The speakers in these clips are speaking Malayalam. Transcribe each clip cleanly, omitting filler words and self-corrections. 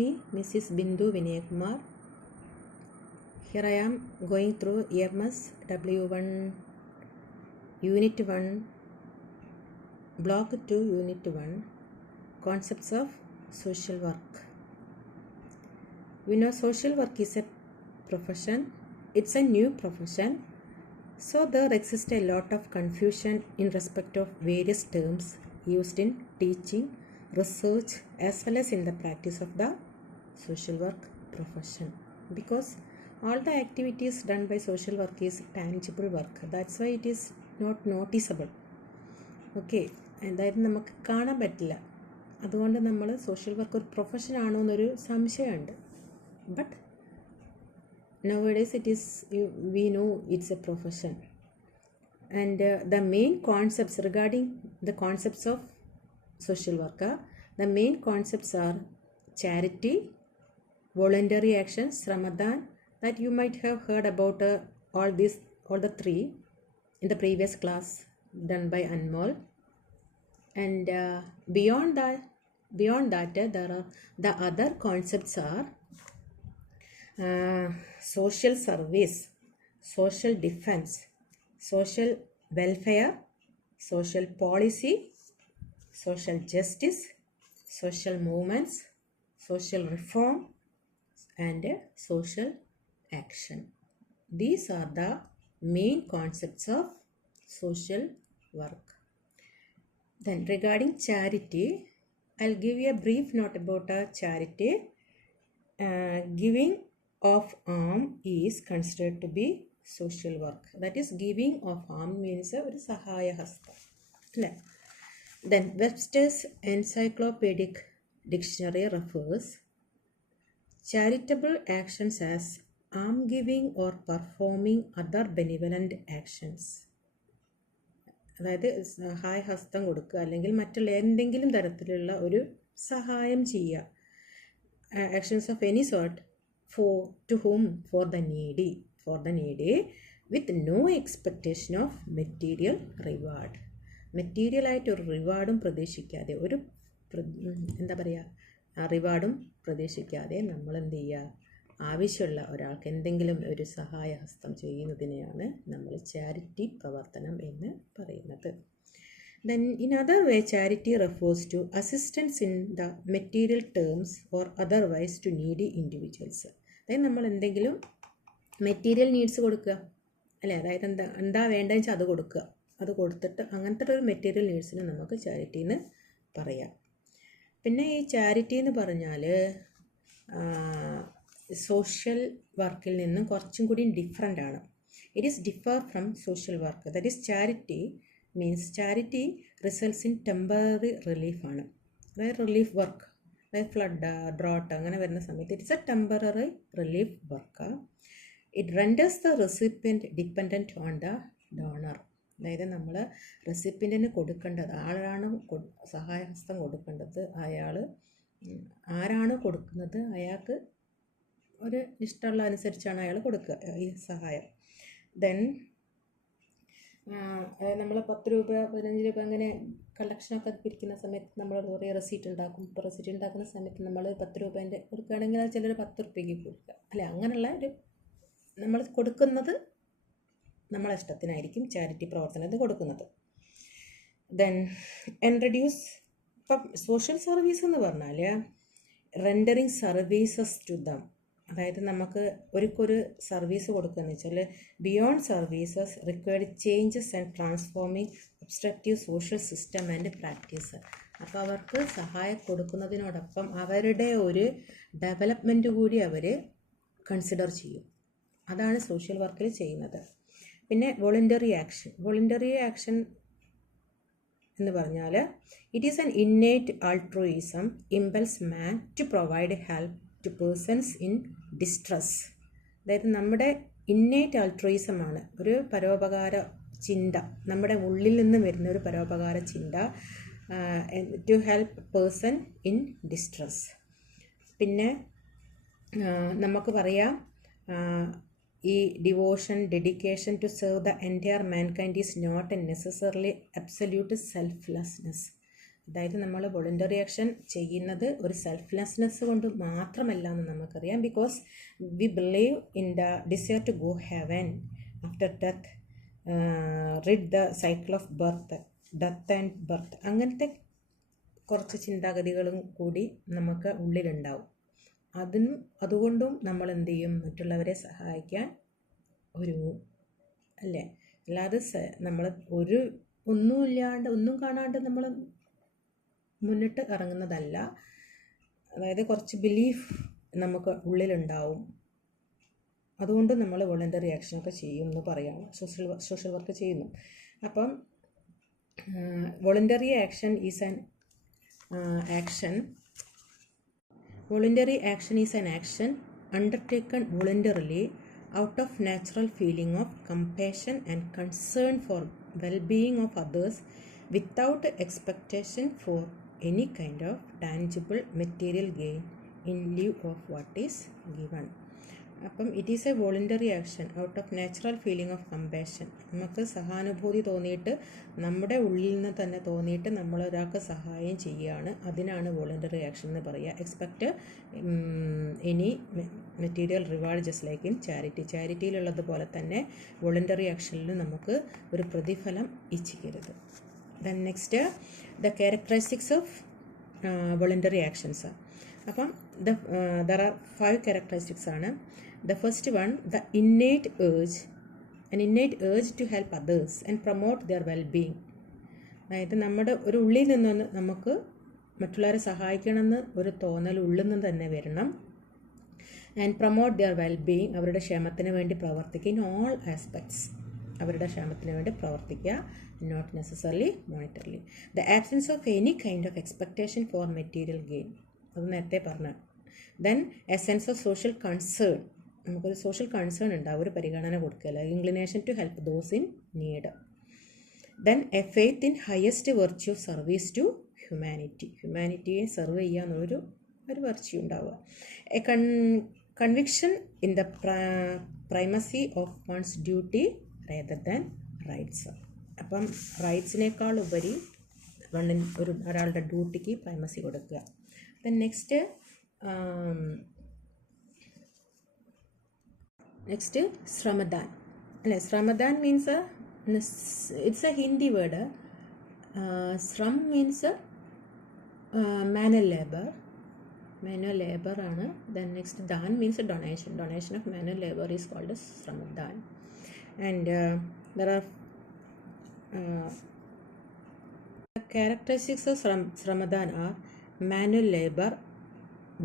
me, Mrs. Bindu Vinay Kumar. Here I am going through EMS W1 Unit 1 Block 2 Unit 1 Concepts of Social Work. We know social work is a profession. It's a new profession. So there exists a lot of confusion in respect of various terms used in teaching, research as well as in the practice of the social work profession, because all the activities done by social work is tangible work. That's why it is not noticeable. Okay, അതായത് നമുക്ക് കാണാൻ പറ്റില്ല. അതുകൊണ്ട് നമ്മൾ സോഷ്യൽ വർക്ക് ഒരു പ്രൊഫഷൻ ആണോ എന്നൊരു സംശയമുണ്ട്. But nowadays we know it's a profession, and the main concepts regarding the concepts of social worker, the main concepts are charity, voluntary actions, Ramadan, that you might have heard about all the three in the previous class done by Anmol. And beyond that there are the other concepts are social service, social defense, social welfare, social policy, social justice, social movements, social reform, and social action. These are the main concepts of social work. Then regarding charity, I'll give you a brief note about charity. Giving of alms is considered to be social work. That is, giving of alms means ഒരു സഹായഹസ്തം അല്ലേ. Then Webster's Encyclopedic Dictionary refers charitable actions as alms giving or performing other benevolent actions. അതായത് സഹായഹസ്തം കൊടുക്കുക അല്ലെങ്കിൽ മറ്റുള്ള എന്തെങ്കിലും തരത്തിലുള്ള ഒരു സഹായം ചെയ്യുക. Actions of any sort to whom for the needy with no expectation of material reward. Material ആയിട്ട് ഒരു റിവാർഡും പ്രതീക്ഷിക്കാതെ, ഒരു എന്താ പറയുക, റിവാർഡും പ്രതീക്ഷിക്കാതെ നമ്മൾ എന്ത് ചെയ്യുക, ആവശ്യമുള്ള ഒരാൾക്ക് എന്തെങ്കിലും ഒരു സഹായഹസ്തം ചെയ്യുന്നതിനെയാണ് നമ്മൾ ചാരിറ്റി പ്രവർത്തനം എന്ന് പറയുന്നത്. Then in other way, charity refers to assistance in the material terms or otherwise to needy individuals. അതായത് നമ്മൾ എന്തെങ്കിലും മെറ്റീരിയൽ നീഡ്സ് കൊടുക്കുക അല്ലേ, അതായത് എന്താ വേണ്ടതെന്ന് വെച്ചാൽ അത് കൊടുക്കുക, അത് കൊടുത്തിട്ട് അങ്ങനത്തെ ഒരു മെറ്റീരിയൽ നീഡ്സിന് നമുക്ക് ചാരിറ്റി എന്ന് പറയാം. പിന്നെ ഈ ചാരിറ്റി എന്ന് പറഞ്ഞാൽ സോഷ്യൽ വർക്കിൽ നിന്നും കുറച്ചും കൂടി ഡിഫറെൻ്റ് ആണ്. It is differ from social work. That is charity means charity results in temporary റിലീഫാണ്. അതായത് റിലീഫ് വർക്ക്, അതായത് ഫ്ലഡ്, ഡ്രോട്ട് അങ്ങനെ വരുന്ന സമയത്ത് it's a temporary relief work. It renders the recipient dependent on the donor. അതായത് നമ്മൾ റെസിപ്പിയൻറ്റിന് കൊടുക്കേണ്ടത്, ആളാണ് സഹായഹസ്തം കൊടുക്കേണ്ടത്, അയാൾ ആരാണ് കൊടുക്കുന്നത് അയാൾക്ക് ഒരു ഇഷ്ടമുള്ള അനുസരിച്ചാണ് അയാൾ കൊടുക്കുക ഈ സഹായം. ദെൻ നമ്മൾ 10 രൂപ 15 രൂപ അങ്ങനെ കളക്ഷനൊക്കെ പിരിക്കുന്ന സമയത്ത് നമ്മൾ കുറേ റെസീറ്റ് ഉണ്ടാക്കും. ഇപ്പോൾ റെസീറ്റ് ഉണ്ടാക്കുന്ന സമയത്ത് നമ്മൾ 10 രൂപേൻ്റെ കൊടുക്കുകയാണെങ്കിൽ അത് ചിലർ 10 രൂപയ്ക്ക് കൊടുക്കുക അല്ലേ. അങ്ങനെയുള്ള ഒരു നമ്മൾ കൊടുക്കുന്നത് നമ്മളെ ഇഷ്ടത്തിനായിരിക്കും ചാരിറ്റി പ്രവർത്തനത്തിൽ കൊടുക്കുന്നത്. Then reduce. ഇപ്പം സോഷ്യൽ സർവീസ് എന്ന് പറഞ്ഞാൽ റെൻഡറിങ് സർവീസസ് ടു ദം, അതായത് നമുക്ക് ഒരു സർവീസ് കൊടുക്കുകയെന്ന് വെച്ചാൽ beyond services required changes and transforming obstructive social system and practice. അപ്പോൾ അവർക്ക് സഹായം കൊടുക്കുന്നതിനോടൊപ്പം അവരുടെ ഒരു ഡെവലപ്മെൻറ്റ് കൂടി അവർ കൺസിഡർ ചെയ്യും. അതാണ് സോഷ്യൽ വർക്കിൽ ചെയ്യുന്നത്. പിന്നെ വോളണ്ടറി ആക്ഷൻ എന്ന് പറഞ്ഞാൽ it is an innate altruism impulse man to provide help to persons in distress. അതായത് നമ്മുടെ ഇന്നേറ്റ് ആൾട്രൂയിസമാണ്, ഒരു പരോപകാര ചിന്ത, നമ്മുടെ ഉള്ളിൽ നിന്ന് വരുന്ന ഒരു പരോപകാര ചിന്ത, to help person in distress. പിന്നെ നമുക്ക് പറയാം ഈ devotion, dedication to serve the entire mankind is not a necessarily absolute selflessness. അതായത് നമ്മൾ വോളണ്ടറി ആക്ഷൻ ചെയ്യുന്നത് ഒരു സെൽഫ്ലെസ്നെസ് കൊണ്ട് മാത്രമല്ല എന്ന് നമുക്കറിയാം. Because we believe in the desire to go heaven after death, rid the cycle of death and birth. അങ്ങനത്തെ കുറച്ച് ചിന്താഗതികളും കൂടി നമുക്ക് ഉള്ളിലുണ്ടാവും. അതുകൊണ്ടും നമ്മൾ എന്ത് ചെയ്യും, മറ്റുള്ളവരെ സഹായിക്കാൻ ഒരുങ്ങും, അല്ലേ? അല്ലാതെ നമ്മൾ ഒന്നും കാണാണ്ട് നമ്മൾ മുന്നിട്ട് ഇറങ്ങുന്നതല്ല. അതായത് കുറച്ച് ബിലീഫ് നമുക്ക് ഉള്ളിലുണ്ടാവും. അതുകൊണ്ട് നമ്മൾ വോളണ്ടറി ആക്ഷനൊക്കെ ചെയ്യും എന്ന് പറയുകയാണ്, സോഷ്യൽ വർക്ക് ചെയ്യുന്നു. അപ്പം voluntary action is an action. Voluntary action is an action undertaken voluntarily out of natural feeling of compassion and concern for well-being of others without expectation for any kind of tangible material gain in lieu of what is given. അപ്പം it is A voluntary action out of natural feeling of compassion. നമുക്ക് സഹാനുഭൂതി തോന്നിയിട്ട്, നമ്മുടെ ഉള്ളിൽ നിന്ന് തന്നെ തോന്നിയിട്ട് നമ്മൾ ഒരാൾക്ക് സഹായം ചെയ്യുകയാണ്. അതിനാണ് വോളണ്ടറി ആക്ഷൻ എന്ന് പറയുക. Expect any material reward just like in charity. ചാരിറ്റിയിലുള്ളതുപോലെ തന്നെ വോളണ്ടറി ആക്ഷനിൽ നമുക്ക് ഒരു പ്രതിഫലം ഇച്ഛിക്കരുത്. Then next, the characteristics of voluntary actions. അപ്പം ദർ ആർ 5 ക്യാരക്ടറിസ്റ്റിക്സ് ആണ്. The first one, the innate urge to help others and promote their well-being. അതായത് നമ്മുടെ ഒരു ഉള്ളിൽ നിന്ന് നമുക്ക് മറ്റുള്ളവരെ സഹായിക്കണമെന്ന് ഒരു തോന്നൽ ഉള്ളിൽ നിന്ന് തന്നെ വരണം. ആൻഡ് പ്രൊമോട്ട് ദിയർ വെൽബീയിങ്, അവരുടെ ക്ഷേമത്തിന് വേണ്ടി പ്രവർത്തിക്കുക. ഇൻ ഓൾ ആസ്പെക്ട്സ് അവരുടെ ക്ഷേമത്തിന് വേണ്ടി പ്രവർത്തിക്കുക, not necessarily monetarily. The absence of any kind of expectation for material gain, അത് നേരത്തെ പറഞ്ഞു. Then a sense of social concern, നമുക്കൊരു സോഷ്യൽ കൺസേൺ ഉണ്ടാവും, ഒരു പരിഗണന കൊടുക്കുകയല്ല. Inclination to help those in need. Then a faith in highest virtue of service to ഹ്യൂമാനിറ്റിയെ സെർവ് ചെയ്യുക എന്നുള്ളൊരു വെർച്യൂ ഉണ്ടാവുക. A conviction in the primacy of one's duty rather than rights. അപ്പം റൈറ്റ്സിനേക്കാൾ ഉപരി ഒരാളുടെ ഡ്യൂട്ടിക്ക് പ്രൈമസി കൊടുക്കുക. ദെൻ നെക്സ്റ്റ് ശ്രമദാൻ, അല്ലേ? Shramdan means it's a Hindi word. Shram means manual labour ആണ്. Then next daan means donation of manual labour is called shramdan. And there are characteristics of shramdan are manual labour,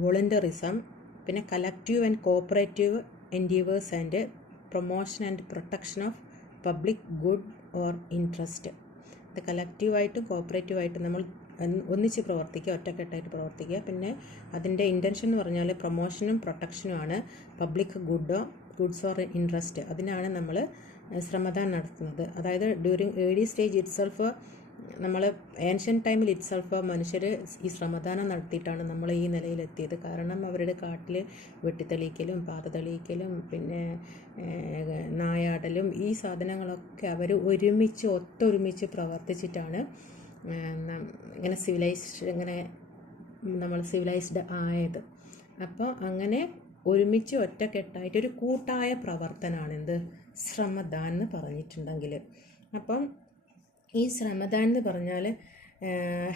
voluntarism, പിന്നെ collective and cooperative endeavours and promotion and protection of public good or interest. ഇത് കളക്റ്റീവായിട്ടും കോപ്പറേറ്റീവായിട്ടും നമ്മൾ ഒന്നിച്ച് പ്രവർത്തിക്കുക, ഒറ്റക്കെട്ടായിട്ട് പ്രവർത്തിക്കുക. പിന്നെ അതിൻ്റെ ഇൻറ്റൻഷൻ എന്ന് പറഞ്ഞാൽ പ്രൊമോഷനും പ്രൊട്ടക്ഷനുമാണ്. പബ്ലിക് ഗുഡ്സ് ഓർ ഇൻട്രസ്റ്റ്, അതിനാണ് നമ്മൾ ശ്രമദാൻ നടത്തുന്നത്. അതായത് ഡ്യൂറിങ് ഏർലി സ്റ്റേജ് ഇറ്റ്സെൽഫ്, നമ്മൾ ഏൻഷ്യൻ്റ് ടൈമിൽ ഇറ്റ്സെൽഫ് മനുഷ്യർ ഈ ശ്രമദാനം നടത്തിയിട്ടാണ് നമ്മൾ ഈ നിലയിലെത്തിയത്. കാരണം അവരുടെ കാട്ടിൽ വെട്ടിത്തെളിയിക്കലും പാത തെളിയിക്കലും പിന്നെ നായാടലും ഈ സാധനങ്ങളൊക്കെ അവർ ഒത്തൊരുമിച്ച് പ്രവർത്തിച്ചിട്ടാണ് ഇങ്ങനെ നമ്മൾ സിവിലൈസ്ഡ് ആയത്. അപ്പോൾ അങ്ങനെ ഒരുമിച്ച് ഒറ്റക്കെട്ടായിട്ട് ഒരു കൂട്ടായ പ്രവർത്തനമാണ് എന്ത് ശ്രമദാൻ എന്ന് പറഞ്ഞിട്ടുണ്ടെങ്കിൽ. അപ്പം ഈ ശ്രമദാൻ എന്ന് പറഞ്ഞാൽ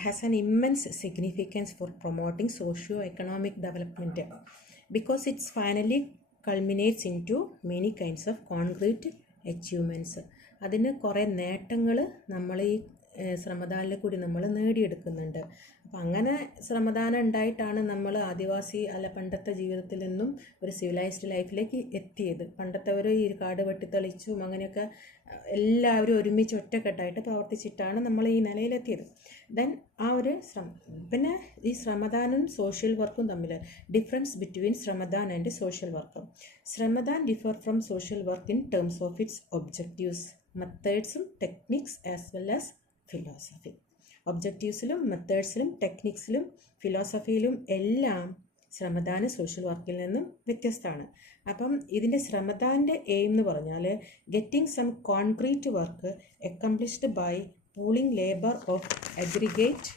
has an immense significance for promoting socio economic development because it's finally culminates into many kinds of concrete achievements. അതിന് കുറേ നേട്ടങ്ങൾ നമ്മൾ ഈ ശ്രമദാനിൽ കൂടി നമ്മൾ നേടിയെടുക്കുന്നുണ്ട്. അപ്പം അങ്ങനെ ശ്രമദാനം ഉണ്ടായിട്ടാണ് നമ്മൾ ആദിവാസി പണ്ടത്തെ ജീവിതത്തിൽ നിന്നും ഒരു സിവിലൈസ്ഡ് ലൈഫിലേക്ക് എത്തിയത്. പണ്ടത്തെവർ ഈ കാട് വെട്ടിത്തെളിച്ചും അങ്ങനെയൊക്കെ എല്ലാവരും ഒരുമിച്ച് ഒറ്റക്കെട്ടായിട്ട് പ്രവർത്തിച്ചിട്ടാണ് നമ്മൾ ഈ നിലയിലെത്തിയത്. ദെൻ ആ ഒരു പിന്നെ ഈ ശ്രമദാനും സോഷ്യൽ വർക്കും തമ്മിൽ difference between shramdan and social work. Shramdan differ from social work in terms of its objectives, മെത്തേഡ്സും techniques as well as philosophy. ഒബ്ജക്റ്റീവ്സിലും മെത്തേഡ്സിലും ടെക്നിക്സിലും ഫിലോസഫിയിലും എല്ലാം ശ്രമദാന സോഷ്യൽ വർക്കിൽ നിന്നും വ്യത്യസ്തമാണ്. അപ്പം ഇതിൻ്റെ ശ്രമദാൻ്റെ എയിം എന്ന് പറഞ്ഞാൽ getting some concrete work accomplished by pooling labour of aggregate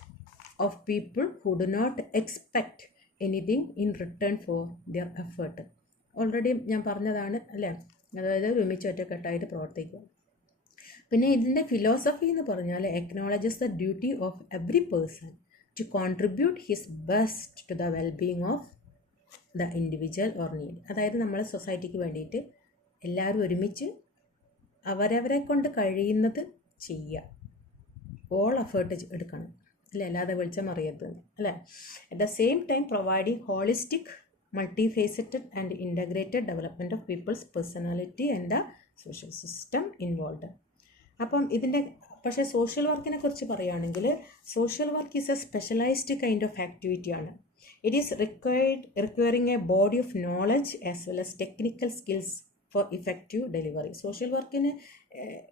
of people who do not expect anything in return for their effort. Already ഞാൻ പറഞ്ഞതാണ് അല്ലേ, അതായത് ഒരുമിച്ച് ഒറ്റക്കെട്ടായിട്ട് പ്രവർത്തിക്കുക. പിന്നെ ഇതിൻ്റെ ഫിലോസഫി എന്ന് പറഞ്ഞാൽ acknowledges the duty of every person to contribute his best to the wellbeing of the individual or need. അതായത് നമ്മളെ സൊസൈറ്റിക്ക് വേണ്ടിയിട്ട് എല്ലാവരും ഒരുമിച്ച് അവരവരെ കൊണ്ട് കഴിയുന്നത് ചെയ്യുക, ഓൾ എഫേർട്ട് എടുക്കണം അല്ലേ, അല്ലാതെ വെളിച്ചം അറിയരുത് അല്ലേ. At the same time providing holistic multifaceted and integrated development of people's personality and the social system involve. അപ്പം ഇതിൻ്റെ പക്ഷേ സോഷ്യൽ വർക്കിനെ കുറിച്ച് പറയുകയാണെങ്കിൽ social work is a specialised kind of ആക്ടിവിറ്റിയാണ്. It is requiring a body of knowledge as well as technical skills for effective delivery. Social വർക്കിന്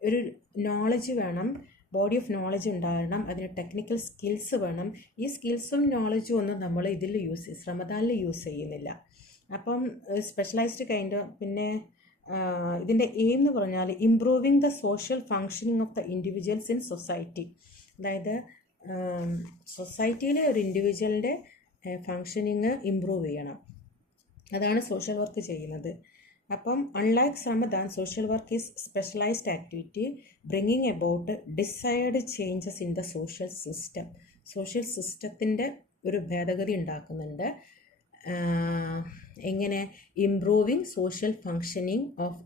ഒരു നോളജ് വേണം, ബോഡി ഓഫ് നോളജ് ഉണ്ടാകണം, അതിന് ടെക്നിക്കൽ സ്കിൽസ് വേണം. ഈ സ്കിൽസും നോളജും ഒന്നും നമ്മൾ ഇതിൽ ശ്രമദാനിൽ യൂസ് ചെയ്യുന്നില്ല. അപ്പം സ്പെഷ്യലൈസ്ഡ് കൈൻഡ് ഓഫ്. പിന്നെ ഇതിൻ്റെ എയിം എന്ന് പറഞ്ഞാൽ improving the social functioning of the individuals in society. അതായത് സൊസൈറ്റിയിലെ ഒരു ഇൻഡിവിജ്വലിൻ്റെ ഫങ്ഷനിങ് ഇംപ്രൂവ് ചെയ്യണം, അതാണ് സോഷ്യൽ വർക്ക് ചെയ്യുന്നത്. അപ്പം unlike shramdan social work is specialised activity bringing about desired changes in the social system. Social സിസ്റ്റത്തിൻ്റെ ഒരു ഭേദഗതി ഉണ്ടാക്കുന്നുണ്ട്. എങ്ങനെ? ഇംപ്രൂവിങ് സോഷ്യൽ ഫങ്ഷനിങ് ഓഫ്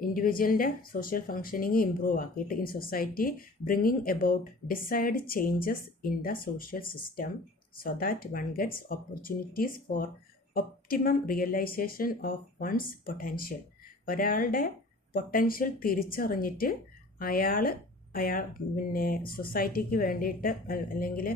ഇൻഡിവിജ്വലിൻ്റെ സോഷ്യൽ ഫങ്ഷനിങ് ഇംപ്രൂവ് ആക്കിയിട്ട് in society bringing about desired changes in the social system so that one gets opportunities for optimum realisation of one's potential. ഒരാളുടെ പൊട്ടൻഷ്യൽ തിരിച്ചറിഞ്ഞിട്ട് അയാൾ പിന്നെ സൊസൈറ്റിക്ക് വേണ്ടിയിട്ട് അല്ലെങ്കിൽ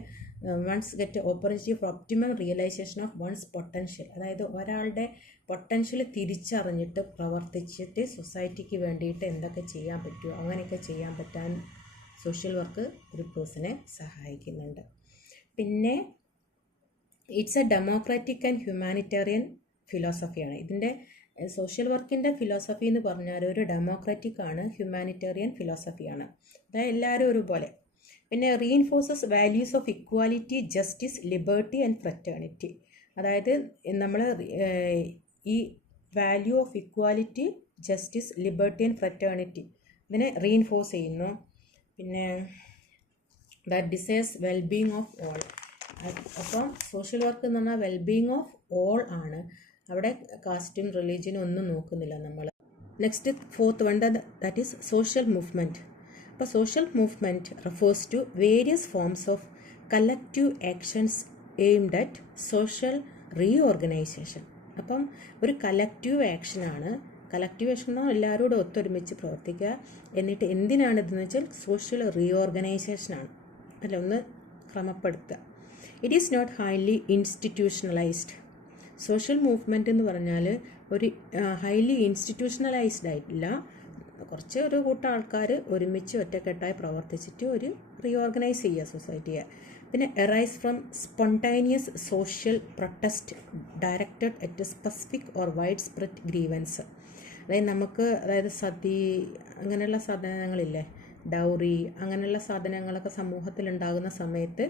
one's get opportunity for optimum realisation of one's potential. അതായത് ഒരാളുടെ പൊട്ടൻഷ്യൽ തിരിച്ചറിഞ്ഞിട്ട് പ്രവർത്തിച്ചിട്ട് സൊസൈറ്റിക്ക് വേണ്ടിയിട്ട് എന്തൊക്കെ ചെയ്യാൻ പറ്റുമോ അങ്ങനെയൊക്കെ ചെയ്യാൻ പറ്റാൻ സോഷ്യൽ വർക്ക് ഒരു പേഴ്സണെ സഹായിക്കുന്നുണ്ട്. പിന്നെ it's a democratic and humanitarian ഫിലോസഫിയാണ്. ഇതിൻ്റെ സോഷ്യൽ വർക്കിൻ്റെ ഫിലോസഫി എന്ന് പറഞ്ഞാൽ ഒരു ഡെമോക്രാറ്റിക് ആണ്, ഹ്യൂമാനിറ്റേറിയൻ ഫിലോസഫിയാണ്. അതായത് എല്ലാവരും ഒരുപോലെ. പിന്നെ reinforces values of equality, justice, liberty and fraternity. അതായത് നമ്മൾ ഈ value of equality, justice, liberty and fraternity ഇതിനെ റീഇൻഫോഴ്സ് ചെയ്യുന്നു. പിന്നെ that desires wellbeing of all. അപ്പം സോഷ്യൽ വർക്ക് എന്ന് പറഞ്ഞാൽ വെൽബീയിങ് ഓഫ് ഓൾ ആണ്. അവിടെ കാസ്റ്റും റിലീജിയനും ഒന്നും നോക്കുന്നില്ല നമ്മൾ. Next fourth one that is social movement. അപ്പോൾ social movement refers to various forms of collective actions aimed at social reorganisation. അപ്പം ഒരു കളക്റ്റീവ് ആക്ഷനാണ്. കളക്റ്റീവ് ആക്ഷൻ എന്നാൽ എല്ലാവരോടും ഒത്തൊരുമിച്ച് പ്രവർത്തിക്കുക. എന്നിട്ട് എന്തിനാണിതെന്ന് വെച്ചാൽ സോഷ്യൽ റീഓർഗനൈസേഷനാണ്, അല്ല ഒന്ന് ക്രമപ്പെടുത്തുക. It is not highly institutionalised. Social movement എന്ന് പറഞ്ഞാൽ ഒരു ഹൈലി ഇൻസ്റ്റിറ്റ്യൂഷണലൈസ്ഡ് ആയിട്ടില്ല. കുറച്ച് ഒരു കൂട്ടം ആൾക്കാർ ഒരുമിച്ച് ഒറ്റക്കെട്ടായി പ്രവർത്തിച്ചിട്ട് ഒരു റീഓർഗനൈസ് ചെയ്യുക സൊസൈറ്റിയെ. പിന്നെ arise from spontaneous social protest directed at specific or widespread grievance. അതായത് സതി അങ്ങനെയുള്ള സാധനങ്ങളില്ലേ, ഡൗറി അങ്ങനെയുള്ള സാധനങ്ങളൊക്കെ സമൂഹത്തിലുണ്ടാകുന്ന സമയത്ത്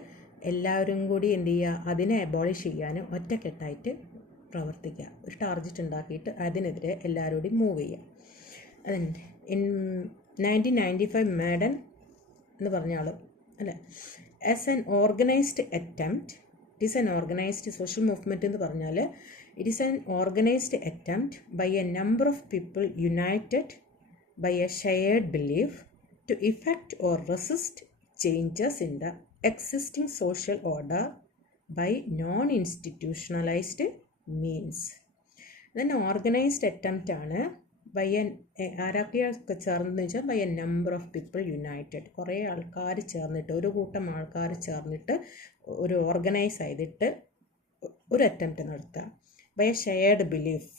എല്ലാവരും കൂടി എന്ത് ചെയ്യുക, അതിനെ അബോളിഷ് ചെയ്യാനും ഒറ്റക്കെട്ടായിട്ട് പ്രവർത്തിക്കുക. ഒരു ടാർഗറ്റ് ഉണ്ടാക്കിയിട്ട് അതിനെതിരെ എല്ലാവരോടും മൂവ് ചെയ്യുക. അതുണ്ട്. ഇൻ 1995 മാഡൻ എന്ന് പറഞ്ഞ ആൾ അല്ലേ, as an organised attempt, it is an organised social movement എന്ന് പറഞ്ഞാൽ it is an organised attempt by a number of people united by a shared belief to effect or resist changes in the existing social order by non institutionalised means. Then organised attempt ആണ് ബൈ ആരൊക്കെയൊക്കെ ചേർന്നെന്ന് വെച്ചാൽ by a number of people united, കുറേ ആൾക്കാർ ചേർന്നിട്ട്, ഒരു കൂട്ടം ആൾക്കാർ ചേർന്നിട്ട് ഒരു ഓർഗനൈസ് ചെയ്തിട്ട് ഒരു അറ്റംപ്റ്റ് നടത്തുക. ബൈ എ ഷെയർഡ് ബിലീഫ്,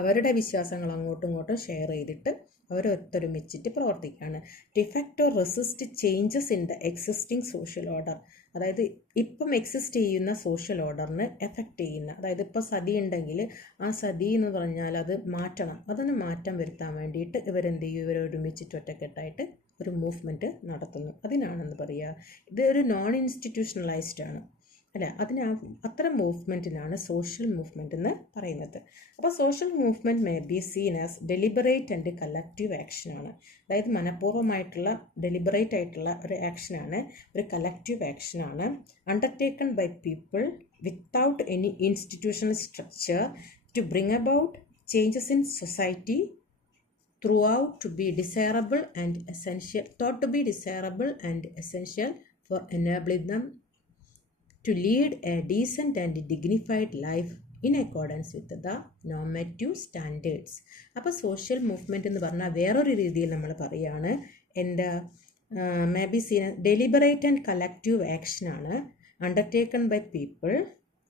അവരുടെ വിശ്വാസങ്ങൾ അങ്ങോട്ടും ഇങ്ങോട്ടും ഷെയർ ചെയ്തിട്ട് അവരൊത്തൊരുമിച്ചിട്ട് പ്രവർത്തിക്കുകയാണ്. To effect or resist changes in the existing social order, അതായത് ഇപ്പം എക്സിസ്റ്റ് ചെയ്യുന്ന സോഷ്യൽ ഓർഡറിന് എഫക്റ്റ് ചെയ്യുന്ന, അതായത് ഇപ്പോൾ സതി ഉണ്ടെങ്കിൽ ആ സതി എന്ന് പറഞ്ഞാൽ അത് മാറ്റണം, അതിന് മാറ്റം വരുത്താൻ വേണ്ടിയിട്ട് ഇവരെന്ത് ചെയ്യും, ഇവരൊരുമിച്ചിട്ട് ഒറ്റക്കെട്ടായിട്ട് ഒരു മൂവ്മെൻറ്റ് നടത്തുന്നു. അതിനാണെന്ന് പറയുക. ഇത് ഒരു നോൺ ഇൻസ്റ്റിറ്റ്യൂഷണലൈസ്ഡ് ആണ് അല്ലേ. അത്തരം മൂവ്മെൻറ്റിനാണ് സോഷ്യൽ മൂവ്മെൻറ്റ് എന്ന് പറയുന്നത്. അപ്പോൾ social movement may be seen as deliberate and collective ആക്ഷനാണ്. അതായത് മനഃപൂർവ്വമായിട്ടുള്ള ഡെലിബറേറ്റ് ആയിട്ടുള്ള ഒരു ആക്ഷനാണ്, ഒരു കളക്റ്റീവ് ആക്ഷനാണ്. Undertaken by people without any institutional structure to bring about changes in society throughout to be desirable and essential, thought to be desirable and essential for enabling them to lead a decent and dignified life in accordance with the normative standards. അപ്പോൾ സോഷ്യൽ മൂവ്മെൻറ്റ് എന്ന് പറഞ്ഞാൽ വേറൊരു രീതിയിൽ നമ്മൾ പറയുകയാണ്, എന്താ, may be seen deliberate and collective ആക്ഷനാണ്, undertaken by people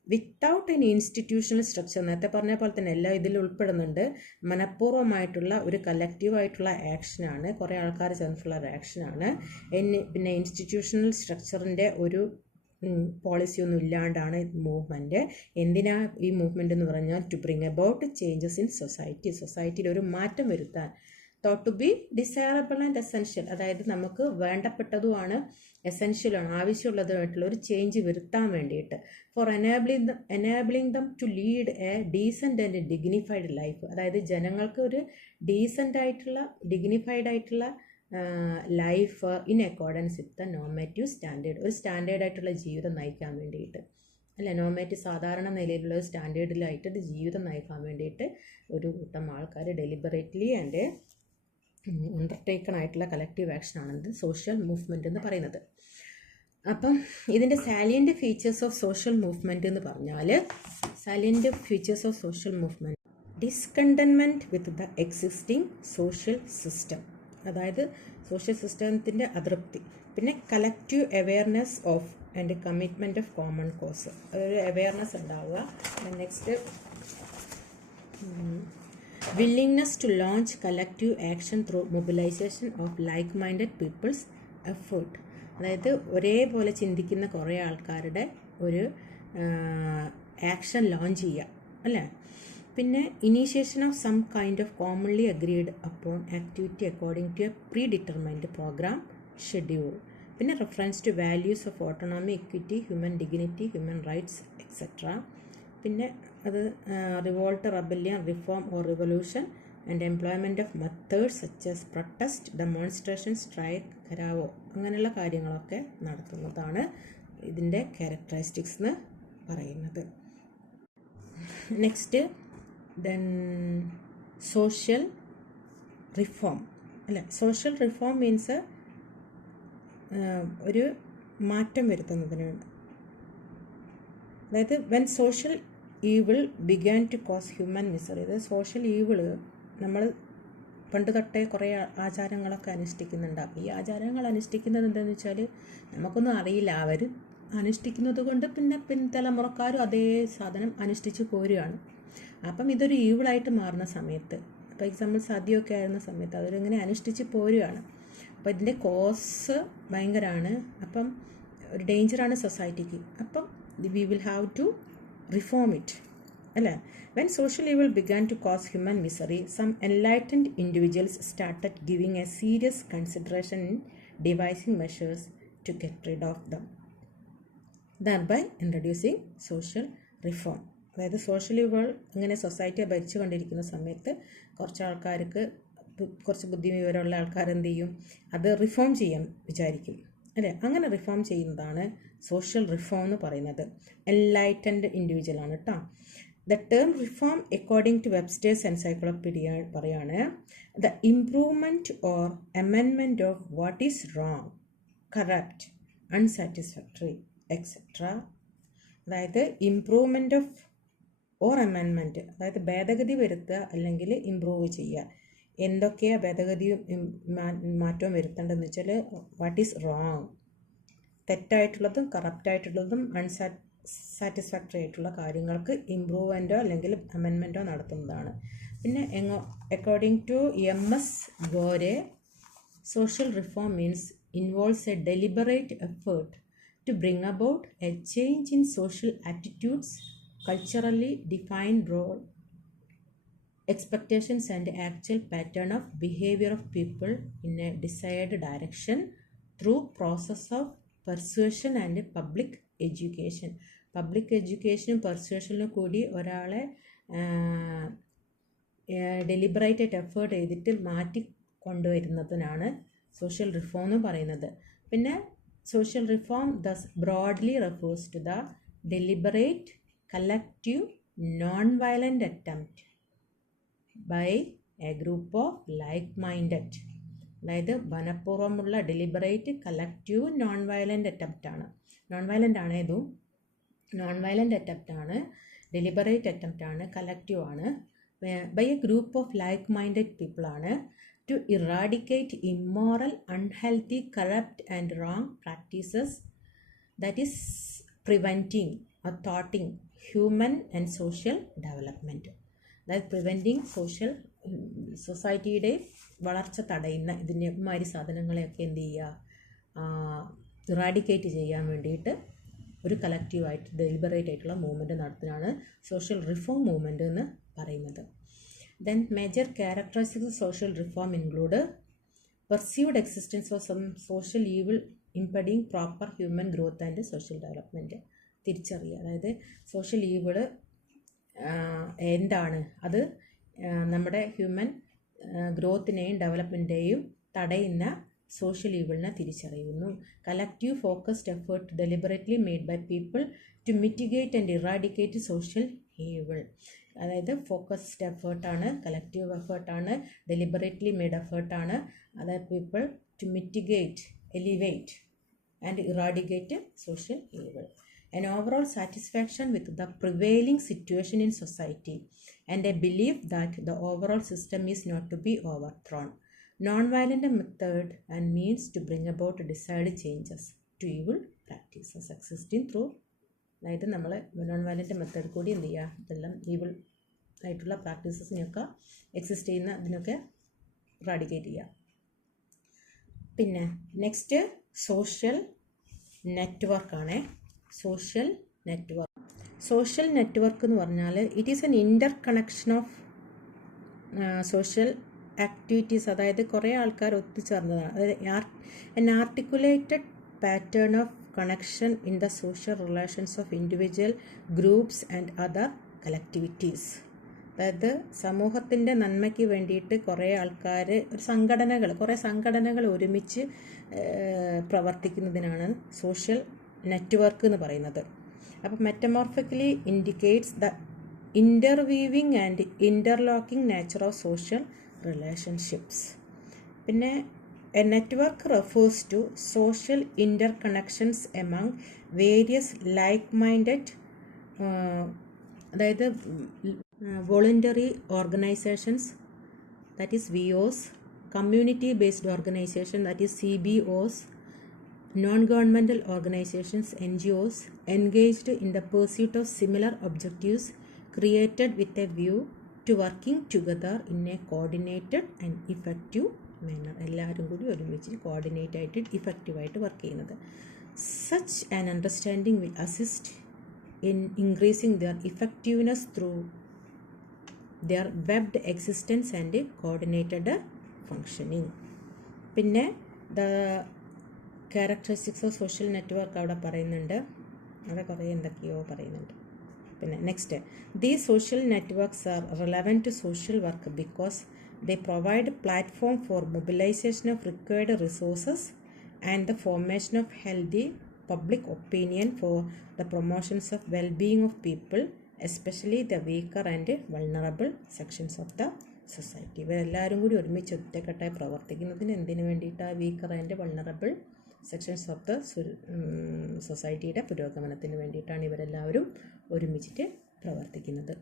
without an institutional structure. നേരത്തെ പറഞ്ഞ പോലെ തന്നെ എല്ലാം ഇതിൽ ഉൾപ്പെടുന്നുണ്ട്. മനഃപൂർവ്വമായിട്ടുള്ള ഒരു കളക്റ്റീവായിട്ടുള്ള ആക്ഷനാണ്, കുറേ ആൾക്കാർ ചേർന്നിട്ടുള്ള ഒരു ആക്ഷനാണ്. പിന്നെ ഇൻസ്റ്റിറ്റ്യൂഷണൽ സ്ട്രക്ചറിൻ്റെ ഒരു പോളിസിയൊന്നും ഇല്ലാണ്ടാണ് മൂവ്മെൻറ്റ്. എന്തിനാ ഈ മൂവ്മെൻറ്റ് എന്ന് പറഞ്ഞാൽ to bring about changes in society, സൊസൈറ്റിയിൽ ഒരു മാറ്റം വരുത്താൻ. Thought to be desirable and essential, അതായത് നമുക്ക് വേണ്ടപ്പെട്ടതുമാണ്, എസെൻഷ്യലാണ്, ആവശ്യമുള്ളതുമായിട്ടുള്ള ഒരു ചേഞ്ച് വരുത്താൻ വേണ്ടിയിട്ട്. For enabling them to lead a decent and dignified life, അതായത് ജനങ്ങൾക്ക് ഒരു ഡീസൻ്റ് ആയിട്ടുള്ള ഡിഗ്നിഫൈഡ് ആയിട്ടുള്ള life in accordance with the normative standard, ഒരു സ്റ്റാൻഡേർഡായിട്ടുള്ള ജീവിതം നയിക്കാൻ വേണ്ടിയിട്ട് അല്ല, നോർമേറ്റീവ് സാധാരണ നിലയിലുള്ള ഒരു സ്റ്റാൻഡേർഡിലായിട്ട് ജീവിതം നയിക്കാൻ വേണ്ടിയിട്ട് ഒരു കൂട്ടം ആൾക്കാർ ഡെലിബറേറ്റ്ലി ആൻഡ് അണ്ടർടേക്കൺ ആയിട്ടുള്ള കളക്റ്റീവ് ആക്ഷനാണ് സോഷ്യൽ മൂവ്മെൻറ്റ് എന്ന് പറയുന്നത്. അപ്പം ഇതിൻ്റെ salient features of social movement എന്ന് പറഞ്ഞാൽ, salient features of social movement, discontentment with the existing social system, അതായത് സോഷ്യൽ സിസ്റ്റത്തിൻ്റെ അതൃപ്തി. പിന്നെ collective awareness of and commitment of common cause, അതൊരു അവെയർനെസ് ഉണ്ടാവുക. Next willingness to launch collective action through mobilisation of like minded people's effort, അതായത് ഒരേപോലെ ചിന്തിക്കുന്ന കുറേ ആൾക്കാരുടെ ഒരു ആക്ഷൻ ലോഞ്ച് ചെയ്യുക അല്ലേ. പിന്നെ initiation of some kind of commonly agreed upon activity according to a predetermined programme schedule. പിന്നെ reference to values of autonomy, equity, human dignity, human rights etcetera. പിന്നെ അത് revolt, rebellion, reform or revolution and employment of methods such as protest, demonstration, strike, gherao, അങ്ങനെയുള്ള കാര്യങ്ങളൊക്കെ നടത്തുന്നതാണ് ഇതിൻ്റെ ക്യാരക്ടറിസ്റ്റിക്സ് എന്ന് പറയുന്നത്. നെക്സ്റ്റ് ദെൻ സോഷ്യൽ റിഫോം അല്ല, സോഷ്യൽ റിഫോം മീൻസ് ഒരു മാറ്റം വരുത്തുന്നതിനാണ്. അതായത് when social evil began to cause human misery, അതായത് സോഷ്യൽ ഈവിള് നമ്മൾ പണ്ട് തൊട്ടേ കുറേ ആചാരങ്ങളൊക്കെ അനുഷ്ഠിക്കുന്നുണ്ടാകും. ഈ ആചാരങ്ങൾ അനുഷ്ഠിക്കുന്നത് എന്താണെന്ന് വെച്ചാൽ നമുക്കൊന്നും അറിയില്ല, അവർ അനുഷ്ഠിക്കുന്നത് കൊണ്ട് പിന്നെ പിൻതലമുറക്കാരും അതേ സാധനം അനുഷ്ഠിച്ച് പോരുകയാണ്. അപ്പം ഇതൊരു ഈവിളായിട്ട് മാറുന്ന സമയത്ത്, ഇപ്പോൾ എക്സാമ്പിൾ സദ്യയൊക്കെ ആയിരുന്ന സമയത്ത് അവരിങ്ങനെ അനുഷ്ഠിച്ച് പോരുകയാണ്. അപ്പോൾ ഇതിൻ്റെ കോസ് ഭയങ്കരമാണ്, അപ്പം ഒരു ഡേഞ്ചറാണ് സൊസൈറ്റിക്ക്. അപ്പം we will have to reform it അല്ലേ. When social evil began to cause human misery, some enlightened individuals started giving a serious consideration in devising measures to get rid of them, thereby introducing social reform. അതായത് സോഷ്യൽ ഈവിൾ ഇങ്ങനെ സൊസൈറ്റിയെ ഭരിച്ചു കൊണ്ടിരിക്കുന്ന സമയത്ത് കുറച്ച് ആൾക്കാർക്ക്, കുറച്ച് ബുദ്ധി വിവരമുള്ള ആൾക്കാർ എന്ത് ചെയ്യും, അത് റിഫോം ചെയ്യാൻ വിചാരിക്കും അല്ലേ. അങ്ങനെ റിഫോം ചെയ്യുന്നതാണ് സോഷ്യൽ റിഫോം എന്ന് പറയുന്നത്. എൻലൈറ്റൻഡ് ഇൻഡിവിജ്വൽ ആണ് കേട്ടോ. The term reform according to Webster's encyclopedia പറയാണ്, the improvement or amendment of what is wrong, corrupt, unsatisfactory etcetera. അതായത് ഇംപ്രൂവ്മെൻറ്റ് ഓഫ് ഓർ അമെൻമെൻറ്റ്, അതായത് ഭേദഗതി വരുത്തുക അല്ലെങ്കിൽ ഇംപ്രൂവ് ചെയ്യുക. എന്തൊക്കെയാണ് ഭേദഗതിയും മാറ്റവും വരുത്തേണ്ടതെന്ന് വെച്ചാൽ വാട്ട് ഈസ് റോങ്, തെറ്റായിട്ടുള്ളതും കറപ്റ്റായിട്ടുള്ളതും സാറ്റിസ്ഫാക്ടറി ആയിട്ടുള്ള കാര്യങ്ങൾക്ക് ഇംപ്രൂവ്മെൻറ്റോ അല്ലെങ്കിൽ അമെൻമെൻറ്റോ നടത്തുന്നതാണ്. പിന്നെ according to MS Gore, social reform involves a deliberate effort to bring about a change in social attitudes, culturally defined role, expectations and actual pattern of behavior of people in a desired direction through process of persuasion and public education. Public എഡ്യൂക്കേഷനും പെർസ്വേഷനിലും കൂടി ഒരാളെ ഡെലിബറേറ്റഡ് എഫേർട്ട് ചെയ്തിട്ട് മാറ്റി കൊണ്ടുവരുന്നതിനാണ് സോഷ്യൽ റിഫോം എന്ന് പറയുന്നത്. പിന്നെ social reform thus broadly refers to the deliberate collective non violent attempt by a group of like minded, അതായത് മനഃപൂർവ്വമുള്ള ഡെലിബറേറ്റ് കളക്റ്റീവ് നോൺ വയലൻ്റ് അറ്റംപ്റ്റാണ്. നോൺ വയലൻ്റ് ആണ് ഇതും, നോൺ വയലൻ്റ് അറ്റംപ്റ്റാണ്, ഡെലിബറേറ്റ് അറ്റംപ്റ്റാണ്, കളക്റ്റീവ് ആണ്, by a group of like minded പീപ്പിളാണ്, to eradicate immoral, unhealthy, corrupt and wrong practices, that is preventing or thwarting human and social development. അതായത് പ്രിവെൻറ്റിങ് സൊസൈറ്റിയുടെ വളർച്ച തടയുന്ന ഇതിന്മാതിരി സാധനങ്ങളെയൊക്കെ എന്ത് ചെയ്യുക, ഇറാഡിക്കേറ്റ് ചെയ്യാൻ വേണ്ടിയിട്ട് ഒരു കളക്റ്റീവായിട്ട് ഡെലിബറേറ്റ് ആയിട്ടുള്ള മൂവ്മെൻറ്റ് നടത്തുന്നതാണ് സോഷ്യൽ റിഫോം മൂവ്മെൻറ്റ് എന്ന് പറയുന്നത്. Then major characteristics of social reform include perceived existence of some social evil impeding proper human growth and social development. തിരിച്ചറിയുക, അതായത് സോഷ്യൽ ഈവിള് എന്താണ്, അത് നമ്മുടെ ഹ്യൂമൻ ഗ്രോത്തിനെയും ഡെവലപ്മെൻറ്റിനെയും തടയുന്ന സോഷ്യൽ ഈവിളിനെ തിരിച്ചറിയുന്നു. Collective focused effort deliberately made by people to mitigate and eradicate social evil. അതായത് ഫോക്കസ്ഡ് എഫേർട്ടാണ്, കളക്റ്റീവ് എഫേർട്ടാണ്, ഡെലിബറേറ്റ്ലി മെയ്ഡ് എഫേർട്ടാണ്, അതായത് people to mitigate, elevate and eradicate social evil. An overall satisfaction with the prevailing situation in society and a belief that the overall system is not to be overthrown. Non-violent method and means to bring about desired changes to evil practices existing through, അതായത് നമ്മൾ നോൺ വയലൻ്റ് മെത്തേഡ് കൂടി എന്ത് ചെയ്യുക, ഇതെല്ലാം ഈവിൾ ആയിട്ടുള്ള പ്രാക്ടീസസിനെയൊക്കെ എക്സിസ്റ്റ് ചെയ്യുന്ന ഇതിനൊക്കെ റാഡിക്കേറ്റ് ചെയ്യുക. പിന്നെ നെക്സ്റ്റ് സോഷ്യൽ നെറ്റ്വർക്കാണ്. സോഷ്യൽ നെറ്റ്വർക്ക് എന്ന് പറഞ്ഞാൽ it is an interconnection of social activities, അതായത് കുറേ ആൾക്കാർ ഒത്തുചേർന്നതാണ്. അതായത് an articulated pattern of connection in the social relations of individual groups and other collectivities. അതായത് സമൂഹത്തിൻ്റെ നന്മയ്ക്ക് വേണ്ടിയിട്ട് കുറേ ആൾക്കാർ, കുറേ സംഘടനകൾ ഒരുമിച്ച് പ്രവർത്തിക്കുന്നതിനാണ് സോഷ്യൽ നെറ്റ്വർക്ക് എന്ന് പറയുന്നത്. അപ്പോൾ metamorphically indicates the interweaving and interlocking nature of social relationships. പിന്നെ a network refers to social interconnections among various like minded, അതായത് voluntary organizations, that is VOs, community based organization, that is CBOs, non-governmental organizations, NGOs, engaged in the pursuit of similar objectives, created with a view to working together in a coordinated and effective manner. എല്ലാവരും കൂടി ഒരുമിച്ച് കോർഡിനേറ്റ് ആയിട്ട് ഇഫക്റ്റീവായിട്ട് വർക്ക് ചെയ്യുന്നത്. Such an understanding will assist in increasing their effectiveness through their webbed existence and coordinated functioning. പിന്നെ the characteristics of social network അവിടെ പറയുന്നുണ്ട്, അവിടെ കുറേ എന്തൊക്കെയോ പറയുന്നുണ്ട്. പിന്നെ next, these social networks are relevant to social work because they provide platform for mobilisation of required resources and the formation of healthy public opinion for the promotions of wellbeing of people, especially the weaker and vulnerable sections of the society. ഇവരെല്ലാവരും കൂടി ഒരുമിച്ച് ഒറ്റക്കെട്ടായി പ്രവർത്തിക്കുന്നതിന് എന്തിനു വേണ്ടിയിട്ടാണ്? Weaker and vulnerable sections of the സൊസൈറ്റിയുടെ പുരോഗമനത്തിന് വേണ്ടിയിട്ടാണ് ഇവരെല്ലാവരും ഒരുമിച്ചിട്ട് പ്രവർത്തിക്കുന്നത്.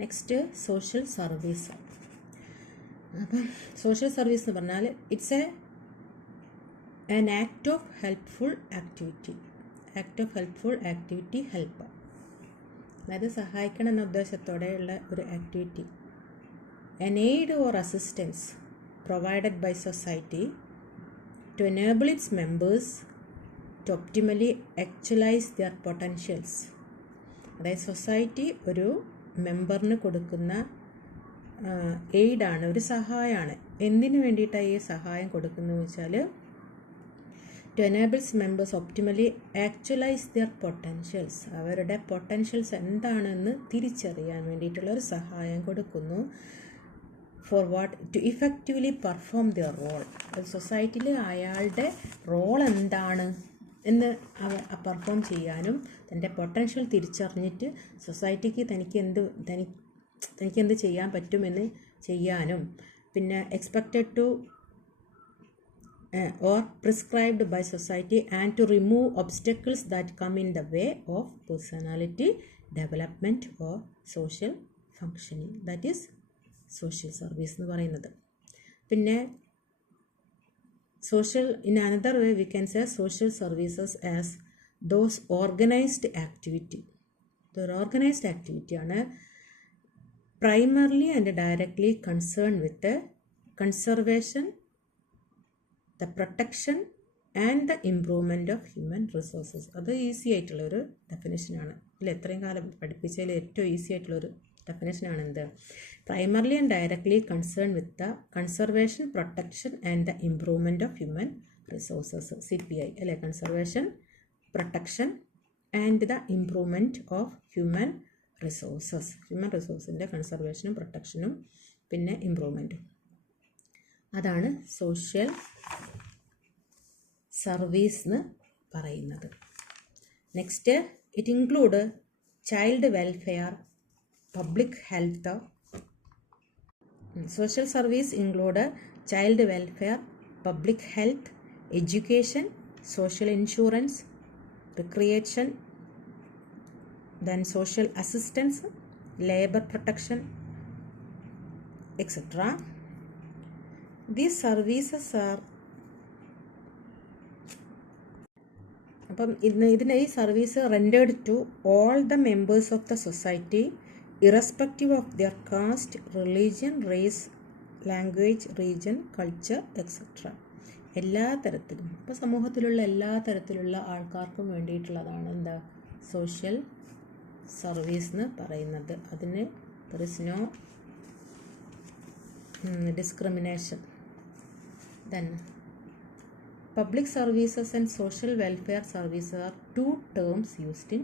Next social service. അപ്പം സോഷ്യൽ സർവീസ് എന്ന് പറഞ്ഞാൽ it's an act of helpful activity help, അതായത് സഹായിക്കണം എന്ന ഉദ്ദേശത്തോടെയുള്ള ഒരു activity an aid or assistance provided by society to enable its members to optimally actualize their potentials. അതായത് സൊസൈറ്റി ഒരു മെമ്പറിന് കൊടുക്കുന്ന എയ്ഡാണ്, ഒരു സഹായമാണ്. എന്തിനു വേണ്ടിയിട്ടാണ് ഈ സഹായം കൊടുക്കുന്നതെന്ന് വെച്ചാൽ to enables members optimally actualize their potentials, അവരുടെ പൊട്ടൻഷ്യൽസ് എന്താണെന്ന് തിരിച്ചറിയാൻ വേണ്ടിയിട്ടുള്ള ഒരു സഹായം കൊടുക്കുന്നു. For what? To effectively perform their role. സൊസൈറ്റിയിൽ അയാളുടെ റോൾ എന്താണ് എന്ന് പെർഫോം ചെയ്യാനും തൻ്റെ പൊട്ടൻഷ്യൽ തിരിച്ചറിഞ്ഞിട്ട് സൊസൈറ്റിക്ക് തനിക്ക് എന്ത് ചെയ്യാൻ പറ്റുമെന്ന് ചെയ്യാനും, പിന്നെ expected to or prescribed by society and to remove obstacles that come in the way of personality development or social functioning. That is social service എന്ന് പറയുന്നത്. പിന്നെ social, in another way we can say social services as those organized activity. ഇതൊരു organised ആക്ടിവിറ്റിയാണ്, primarily and directly concerned with the conservation, the protection and the improvement of human resources. അത് ഈസി ആയിട്ടുള്ളൊരു ഡെഫിനേഷനാണ്. ഇതിൽ എത്രയും കാലം പഠിപ്പിച്ചതിൽ ഏറ്റവും ഈസി ആയിട്ടുള്ളൊരു ഡെഫിനേഷനാണ് എന്ത്? Primarily and directly concern with the conservation, protection and the improvement of human resources. CPI അല്ലേ? Conservation, protection and the improvement of human resources. Human റിസോഴ്സിൻ്റെ കൺസർവേഷനും പ്രൊട്ടക്ഷനും പിന്നെ ഇംപ്രൂവ്മെൻറ്റും. അതാണ് സോഷ്യൽ സർവീസ് എന്ന് പറയുന്നത്. Next, it include child welfare, public health. Social service include child welfare, public health, education, social insurance, recreation, then social assistance, labor protection, etc. These services are അപ്പം ഇതിന് ഈ service rendered to all the members of the society irrespective of their caste, religion, race, language, region, culture, etcetera. എല്ലാ തരത്തിലും, ഇപ്പോൾ സമൂഹത്തിലുള്ള എല്ലാ തരത്തിലുള്ള ആൾക്കാർക്കും വേണ്ടിയിട്ടുള്ളതാണ് എന്താ സോഷ്യൽ സർവീസ് എന്ന് പറയുന്നത്. അതിന് there is no discrimination. Then public services and social welfare services are two terms used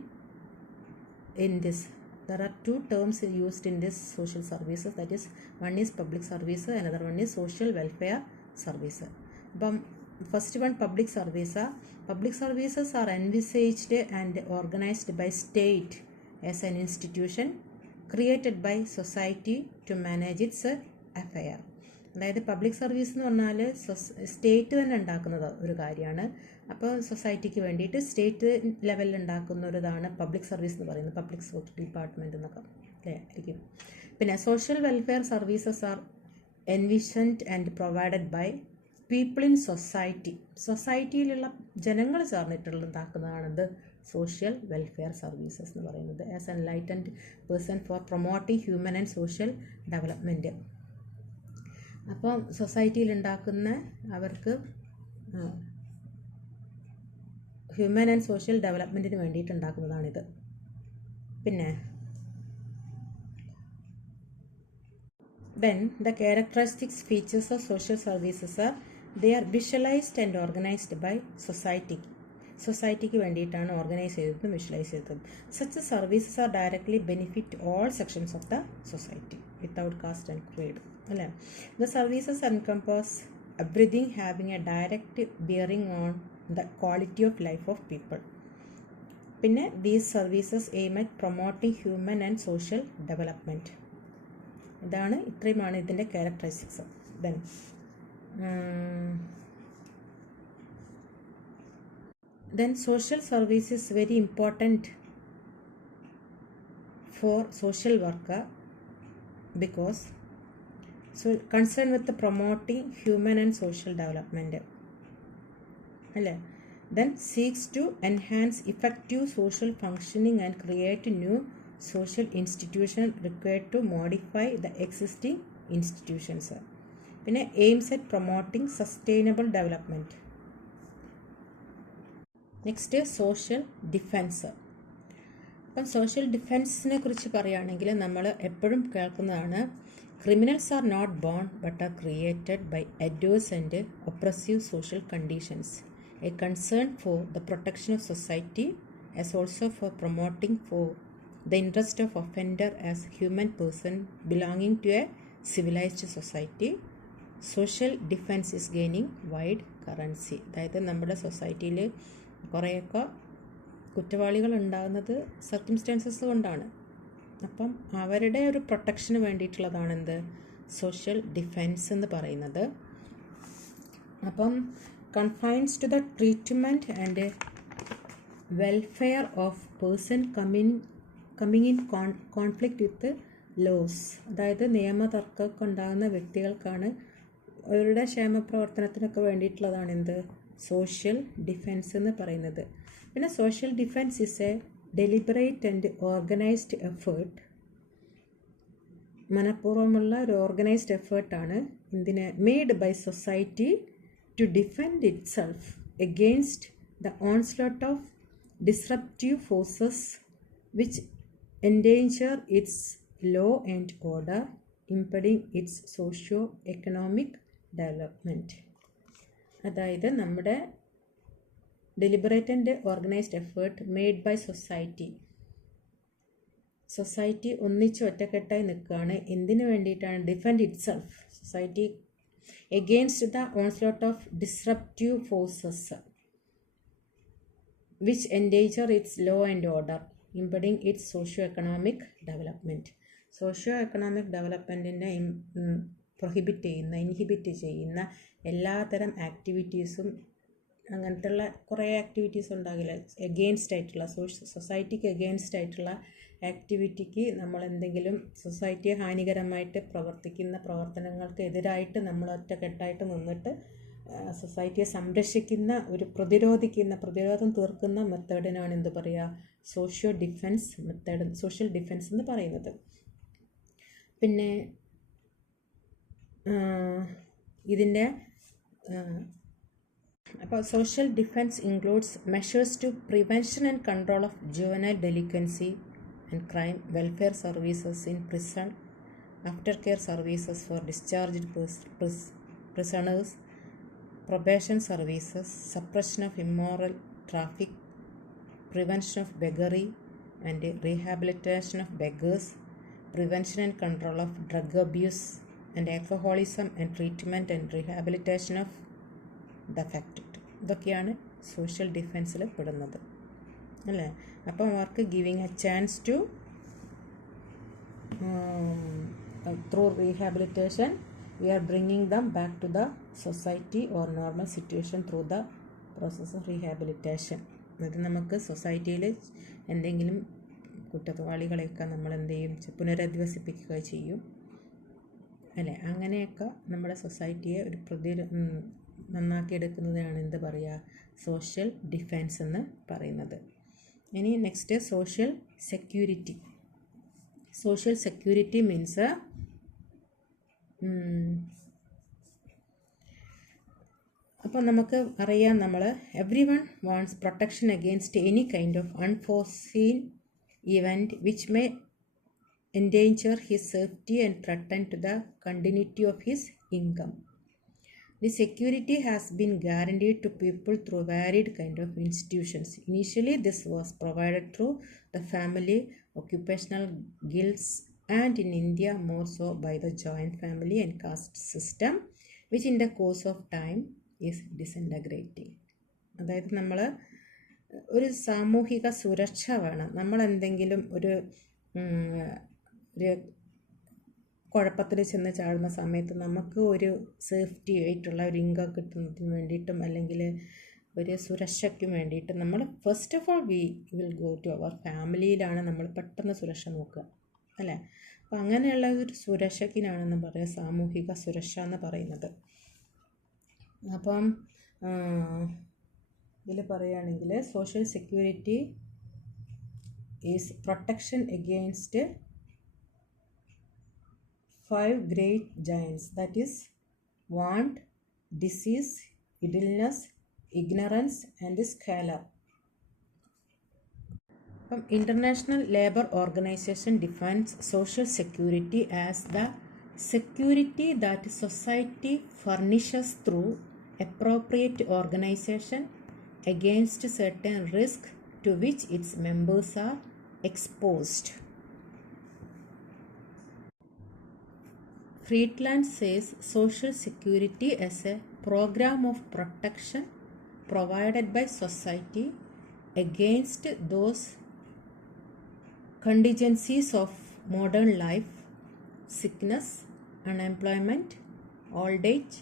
in this. There are two terms used in this social services, that is, one is public service, another one is social welfare service. First one, public service. Public services are envisaged and organized by state as an institution created by society to manage its affair. അതായത് പബ്ലിക് സർവീസ് എന്ന് പറഞ്ഞാൽ സ്റ്റേറ്റ് തന്നെ ഉണ്ടാക്കുന്നത് ഒരു കാര്യമാണ്. അപ്പോൾ സൊസൈറ്റിക്ക് വേണ്ടിയിട്ട് സ്റ്റേറ്റ് ലെവലിൽ ഉണ്ടാക്കുന്ന ഒരു ഇതാണ് പബ്ലിക് സർവീസ് എന്ന് പറയുന്നത്, പബ്ലിക് ഡിപ്പാർട്ട്മെൻറ്റ് എന്നൊക്കെ അല്ലേ ആയിരിക്കും. പിന്നെ social welfare services are envisioned and provided by people in society. സൊസൈറ്റിയിലുള്ള ജനങ്ങൾ ചേർന്നിട്ടുള്ളതാക്കുന്നതാണിത് സോഷ്യൽ വെൽഫെയർ സർവീസസ് എന്ന് പറയുന്നത്. As enlightened person for promoting human and social development. അപ്പോൾ സൊസൈറ്റിയിൽ ഉണ്ടാക്കുന്ന അവർക്ക് ഹ്യൂമൻ ആൻഡ് സോഷ്യൽ ഡെവലപ്മെൻറ്റിന് വേണ്ടിയിട്ട് ഉണ്ടാക്കുന്നതാണിത്. പിന്നെ then the characteristics features of social services are they are visualized and organized by society. സൊസൈറ്റിക്ക് വേണ്ടിയിട്ടാണ് ഓർഗനൈസ് ചെയ്തതും വിഷ്വലൈസ് ചെയ്തതും. Such services are directly benefit all sections of the society without caste and creed അല്ലേ. The services encompass everything having a direct bearing on the quality of life of people. പിന്നെ these services aim at promoting human and social development. ഇത്രയുമാണ് ഇതിൻ്റെ characteristics. Then social service is very important for social worker because concerned with the promoting human and social development. Then seeks to enhance effective social functioning and create new social institution required to modify the existing institutions. പിന്നെ aims at promoting sustainable development. Next social defence. അപ്പം സോഷ്യൽ ഡിഫെൻസിനെ കുറിച്ച് പറയുകയാണെങ്കിൽ നമ്മൾ എപ്പോഴും കേൾക്കുന്നതാണ് criminals are not born but are created by adverse and oppressive social conditions, a concern for the protection of society as also for promoting for the interest of offender as human person belonging to a civilized society. Social defence is gaining wide currency. അതായത് നമ്മുടെ സൊസൈറ്റിയിൽ കുറേയൊക്കെ കുറ്റവാളികൾ ഉണ്ടാകുന്നത് സർക്കംസ്റ്റാൻസസ് കൊണ്ടാണ്. അപ്പം അവരുടെ ഒരു പ്രൊട്ടക്ഷന് വേണ്ടിയിട്ടുള്ളതാണ് എന്ത് സോഷ്യൽ ഡിഫെൻസ് എന്ന് പറയുന്നത്. അപ്പം confines to the treatment and welfare of person coming in conflict with laws. അതായത് നിയമതർക്കമൊക്കെ ഉണ്ടാകുന്ന വ്യക്തികൾക്കാണ് അവരുടെ ക്ഷേമപ്രവർത്തനത്തിനൊക്കെ വേണ്ടിയിട്ടുള്ളതാണ് എന്ത് സോഷ്യൽ ഡിഫെൻസ് എന്ന് പറയുന്നത്. പിന്നെ social defence is a deliberate and organized effort. മനഃപൂർവ്വമുള്ള ഒരു ഓർഗനൈസ്ഡ് എഫേർട്ടാണ് എന്തിന് made by society to defend itself against the onslaught of disruptive forces which endanger its law and order, impeding its socio economic development. അതായത് നമ്മുടെ deliberate and organized effort made by society ഒന്നിച്ച് ഒറ്റക്കെട്ടായി നിൽക്കുകയാണ്. എന്തിനു വേണ്ടിയിട്ടാണ്? Defend itself, society against the onslaught of disruptive forces which endanger its law and order, impeding its socio economic development. Socio economic ഡെവലപ്മെൻറ്റിനെ ഇൻഹിബിറ്റ് ചെയ്യുന്ന എല്ലാത്തരം ആക്ടിവിറ്റീസും അങ്ങനത്തുള്ള കുറേ ആക്ടിവിറ്റീസ് ഉണ്ടാകില്ല. എഗെയിൻസ്റ്റ് ആയിട്ടുള്ള സൊസൈറ്റിക്ക് എഗെയിൻസ്റ്റ് ആയിട്ടുള്ള ആക്ടിവിറ്റിക്ക് നമ്മൾ എന്തെങ്കിലും സൊസൈറ്റിയെ ഹാനികരമായിട്ട് പ്രവർത്തിക്കുന്ന പ്രവർത്തനങ്ങൾക്ക് എതിരായിട്ട് നമ്മൾ ഒറ്റക്കെട്ടായിട്ട് നിന്നിട്ട് സൊസൈറ്റിയെ സംരക്ഷിക്കുന്ന ഒരു പ്രതിരോധം തീർക്കുന്ന മെത്തേഡിനാണ് എന്ത് പറയുക സോഷ്യൽ ഡിഫെൻസ് എന്ന് പറയുന്നത്. പിന്നെ ഇതിൻ്റെ അപ്പോൾ social defence includes measures to prevention and control of juvenile delinquency and crime, welfare services in prison, after care services for discharged prisoners, probation services, suppression of immoral traffic, prevention of beggary and rehabilitation of beggars, prevention and control of drug abuse and alcoholism, and treatment and rehabilitation of the affected. ഇതൊക്കെയാണ് സോഷ്യൽ ഡിഫെൻസിൽ പെടുന്നത് അല്ലേ. അപ്പം അവർക്ക് giving a chance to through rehabilitation we are bringing them back to the society or normal situation through the process of rehabilitation. അത് നമുക്ക് സൊസൈറ്റിയിൽ എന്തെങ്കിലും കുറ്റവാളികളെയൊക്കെ നമ്മൾ എന്ത് ചെയ്യും പുനരധിവസിപ്പിക്കുക ചെയ്യും അല്ലേ. അങ്ങനെയൊക്കെ നമ്മുടെ സൊസൈറ്റിയെ ഒരു നന്നാക്കിയെടുക്കുന്നതാണ് എന്ത് പറയുക സോഷ്യൽ ഡിഫെൻസ് എന്ന് പറയുന്നത്. ഇനി next social security. Social security means അപ്പോൾ നമുക്ക് അറിയാം നമ്മൾ every one wants protection against any kind of unforeseen event which may endanger his safety and threaten to the continuity of his income. The security has been guaranteed to people through varied kind of institutions. Initially, this was provided through the family, occupational guilds, and in India more so by the joint family and caste system, which in the course of time is disintegrating. അതായത് നമ്മൾ ഒരു സാമൂഹിക സുരക്ഷ വേണം. നമ്മൾ എന്തെങ്കിലും ഒരു കുഴപ്പത്തിൽ ചെന്ന് ചാടുന്ന സമയത്ത് നമുക്ക് ഒരു സേഫ്റ്റി ആയിട്ടുള്ള ഒരു ഇൻകം കിട്ടുന്നതിന് വേണ്ടിയിട്ടും അല്ലെങ്കിൽ ഒരു സുരക്ഷയ്ക്കും വേണ്ടിയിട്ട് നമ്മൾ first of all will go to our ഫാമിലിയിലാണ് നമ്മൾ പെട്ടെന്ന് സുരക്ഷ നോക്കുക അല്ലേ. അപ്പോൾ അങ്ങനെയുള്ള ഒരു സുരക്ഷയ്ക്കിനാണെന്ന് പറയുക സാമൂഹിക സുരക്ഷ എന്ന് പറയുന്നത്. അപ്പം ഇതിൽ പറയുകയാണെങ്കിൽ social security is protection against 5 great giants, that is want, disease, idleness, ignorance and scalar. International Labour Organization defines social security as the security that society furnishes through appropriate organization against certain risks to which its members are exposed. Friedland says social security as a program of protection provided by society against those contingencies of modern life: sickness, unemployment, old age,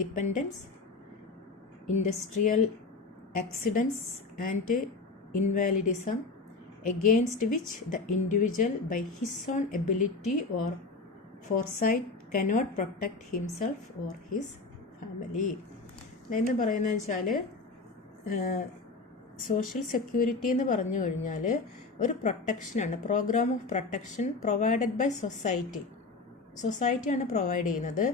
dependence, industrial accidents and invalidism, against which the individual by his own ability or foresight cannot protect himself or his family. എന്ന് പറയുന്നത് വെച്ചാൽ സോഷ്യൽ സെക്യൂരിറ്റി എന്ന് പറഞ്ഞു കഴിഞ്ഞാൽ ഒരു പ്രൊട്ടക്ഷനാണ്, programme of protection provided by സൊസൈറ്റിയാണ് പ്രൊവൈഡ് ചെയ്യുന്നത്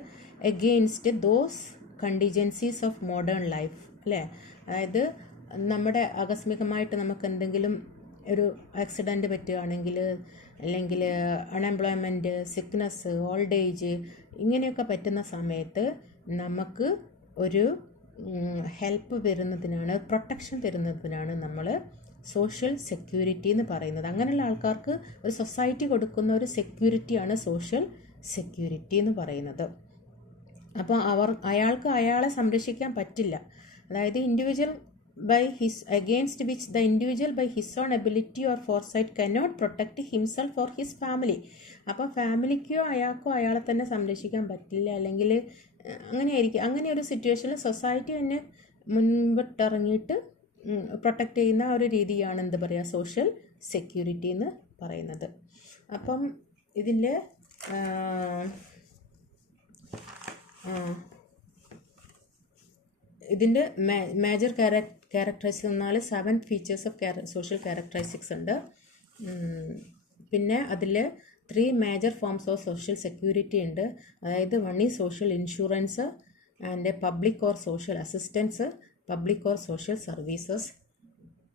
against those contingencies of modern life, അല്ലേ? അതായത് നമ്മുടെ ആകസ്മികമായിട്ട് നമുക്ക് എന്തെങ്കിലും ഒരു ആക്സിഡൻറ്റ് പറ്റുകയാണെങ്കിൽ, അല്ലെങ്കിൽ അൺഎംപ്ലോയ്മെൻറ്റ്, സിക്നസ്, ഓൾഡ് ഏജ് ഇങ്ങനെയൊക്കെ പറ്റുന്ന സമയത്ത് നമുക്ക് ഒരു ഹെൽപ്പ് വരുന്നതിനാണ്, പ്രൊട്ടക്ഷൻ തരുന്നതിനാണ് നമ്മൾ സോഷ്യൽ സെക്യൂരിറ്റി എന്ന് പറയുന്നത്. അങ്ങനെയുള്ള ആൾക്കാർക്ക് ഒരു സൊസൈറ്റി കൊടുക്കുന്ന ഒരു സെക്യൂരിറ്റിയാണ് സോഷ്യൽ സെക്യൂരിറ്റി എന്ന് പറയുന്നത്. അപ്പോൾ അയാൾക്ക് അയാളെ സംരക്ഷിക്കാൻ പറ്റില്ല. അതായത് individual by his against which the individual by his own ability or foresight cannot protect himself or his family. അപ്പോൾ ഫാമിലിക്കോ അയാൾക്കോ അയാളെ തന്നെ സംരക്ഷിക്കാൻ പറ്റില്ല, അല്ലെങ്കിൽ അങ്ങനെയായിരിക്കും. അങ്ങനെ ഒരു സിറ്റുവേഷനിൽ സൊസൈറ്റി തന്നെ മുൻപിട്ടിറങ്ങിയിട്ട് പ്രൊട്ടക്റ്റ് ചെയ്യുന്ന ഒരു രീതിയാണ് എന്ത് പറയുക, സോഷ്യൽ സെക്യൂരിറ്റി എന്ന് പറയുന്നത്. അപ്പം ഇതിൽ ഇതിൻ്റെ മേജർ ക്യാരക്ടറിസ്റ്റിക്സ് എന്നാൽ 7 ഫീച്ചേഴ്സ് ഓഫ് സോഷ്യൽ ക്യാരക്ടറിസ്റ്റിക്സ് ഉണ്ട്. പിന്നെ അതിൽ 3 major forms of social security ഉണ്ട്. അതായത് 1 is social insurance and public or social assistance, public or social services,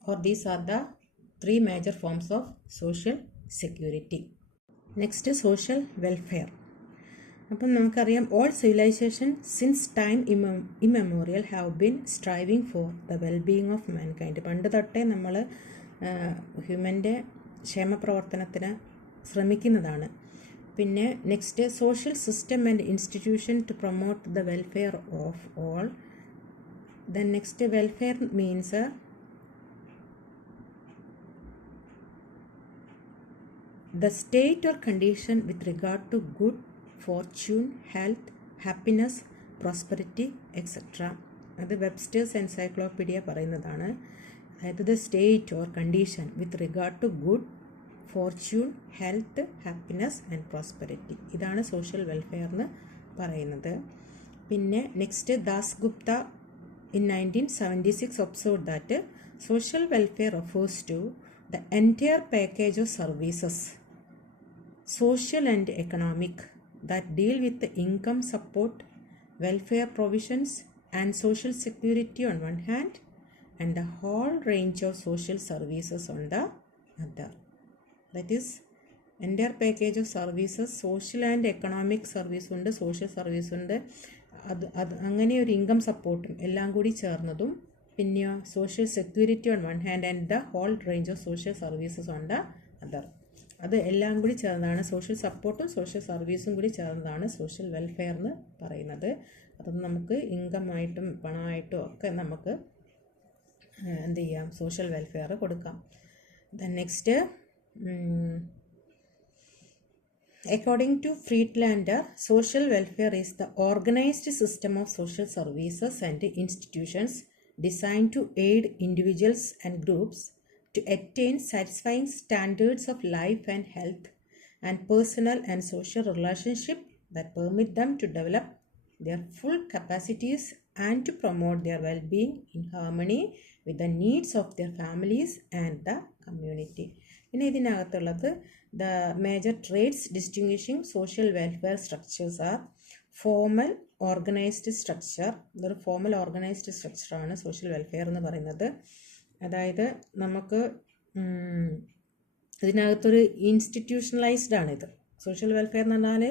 or these are the 3 major forms of social security. Next social welfare. അപ്പം നമുക്കറിയാം, all civilization since time immemorial have been striving for the wellbeing of mankind. പണ്ട് തൊട്ടേ നമ്മൾ ഹ്യൂമൻ്റെ ക്ഷേമപ്രവർത്തനത്തിന് ശ്രമിക്കുന്നതാണ്. പിന്നെ next social system and institution to promote the welfare of all. Then next welfare means the state or condition with regard to good fortune, health, happiness, prosperity, etc. അത് വെബ്സ്റ്റേഴ്സ് എൻസൈക്ലോപീഡിയ പറയുന്നതാണ്. അതായത് the state or condition with regard to good fortune, health, happiness and prosperity. ഇതാണ് സോഷ്യൽ വെൽഫെയർ എന്ന് പറയുന്നത്. പിന്നെ next Das Gupta in 1976 observed that social welfare refers to the entire package of services, social and economic, that deal with the income support, welfare provisions and social security on one hand, and the whole range of social services on the other. That is, entire package of services, social and economic service ഉണ്ട്, social service ഉണ്ട്, അത് അങ്ങനെ ഒരു ഇൻകം സപ്പോർട്ടും എല്ലാം കൂടി ചേർന്നതും, പിന്നെ social security on one hand and the whole range of social services on the other. അത് എല്ലാം കൂടി ചേർന്നതാണ്, സോഷ്യൽ സപ്പോർട്ടും സോഷ്യൽ സർവീസും കൂടി ചേർന്നതാണ് സോഷ്യൽ വെൽഫെയർ എന്ന് പറയുന്നത്. അത് നമുക്ക് ഇൻകമായിട്ടും പണമായിട്ടും ഒക്കെ നമുക്ക് എന്ത് ചെയ്യാം, സോഷ്യൽ വെൽഫെയർ കൊടുക്കാം. Then next, according to Friedlander, social welfare is the organized system of social services and institutions designed to aid individuals and groups to attain satisfying standards of life and health and personal and social relationship that permit them to develop their full capacities and to promote their well-being in harmony with the needs of their families and the community. പിന്നെ ഇതിനകത്തുള്ളത് the major traits distinguishing social welfare structures are formal organized structure. ഇതൊരു ഫോമൽ ഓർഗനൈസ്ഡ് സ്ട്രക്ചറാണ് സോഷ്യൽ വെൽഫെയർ എന്ന് പറയുന്നത്. അതായത് നമുക്ക് ഇതിനകത്തൊരു ഇൻസ്റ്റിറ്റ്യൂഷണലൈസ്ഡ് ആണിത്. സോഷ്യൽ വെൽഫെയർ എന്ന് പറഞ്ഞാൽ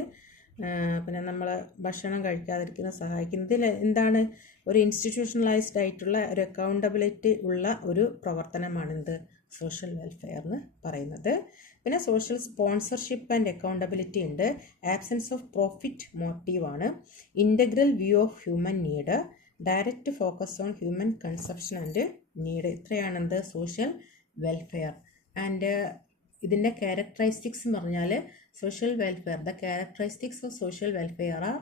പിന്നെ നമ്മൾ ഭക്ഷണം കഴിക്കാതിരിക്കുന്ന സഹായിക്കുന്നതിൽ എന്താണ് ഒരു ഇൻസ്റ്റിറ്റ്യൂഷണലൈസ്ഡ് ആയിട്ടുള്ള ഒരു അക്കൗണ്ടബിലിറ്റി ഉള്ള ഒരു പ്രവർത്തനമാണിത് സോഷ്യൽ വെൽഫെയർ എന്ന് പറയുന്നത്. പിന്നെ സോഷ്യൽ സ്പോൺസർഷിപ്പ് ആൻഡ് അക്കൗണ്ടബിലിറ്റി ഉണ്ട്. ആബ്സെൻസ് ഓഫ് പ്രോഫിറ്റ് മോട്ടീവാണ്. Integral view of human need. Direct focus on human conception and need. ഇത്രയാണെന്ത് സോഷ്യൽ വെൽഫെയർ. ആൻഡ് ഇതിൻ്റെ ക്യാരക്ടറിസ്റ്റിക്സ് എന്ന് പറഞ്ഞാൽ social welfare, the characteristics of social welfare are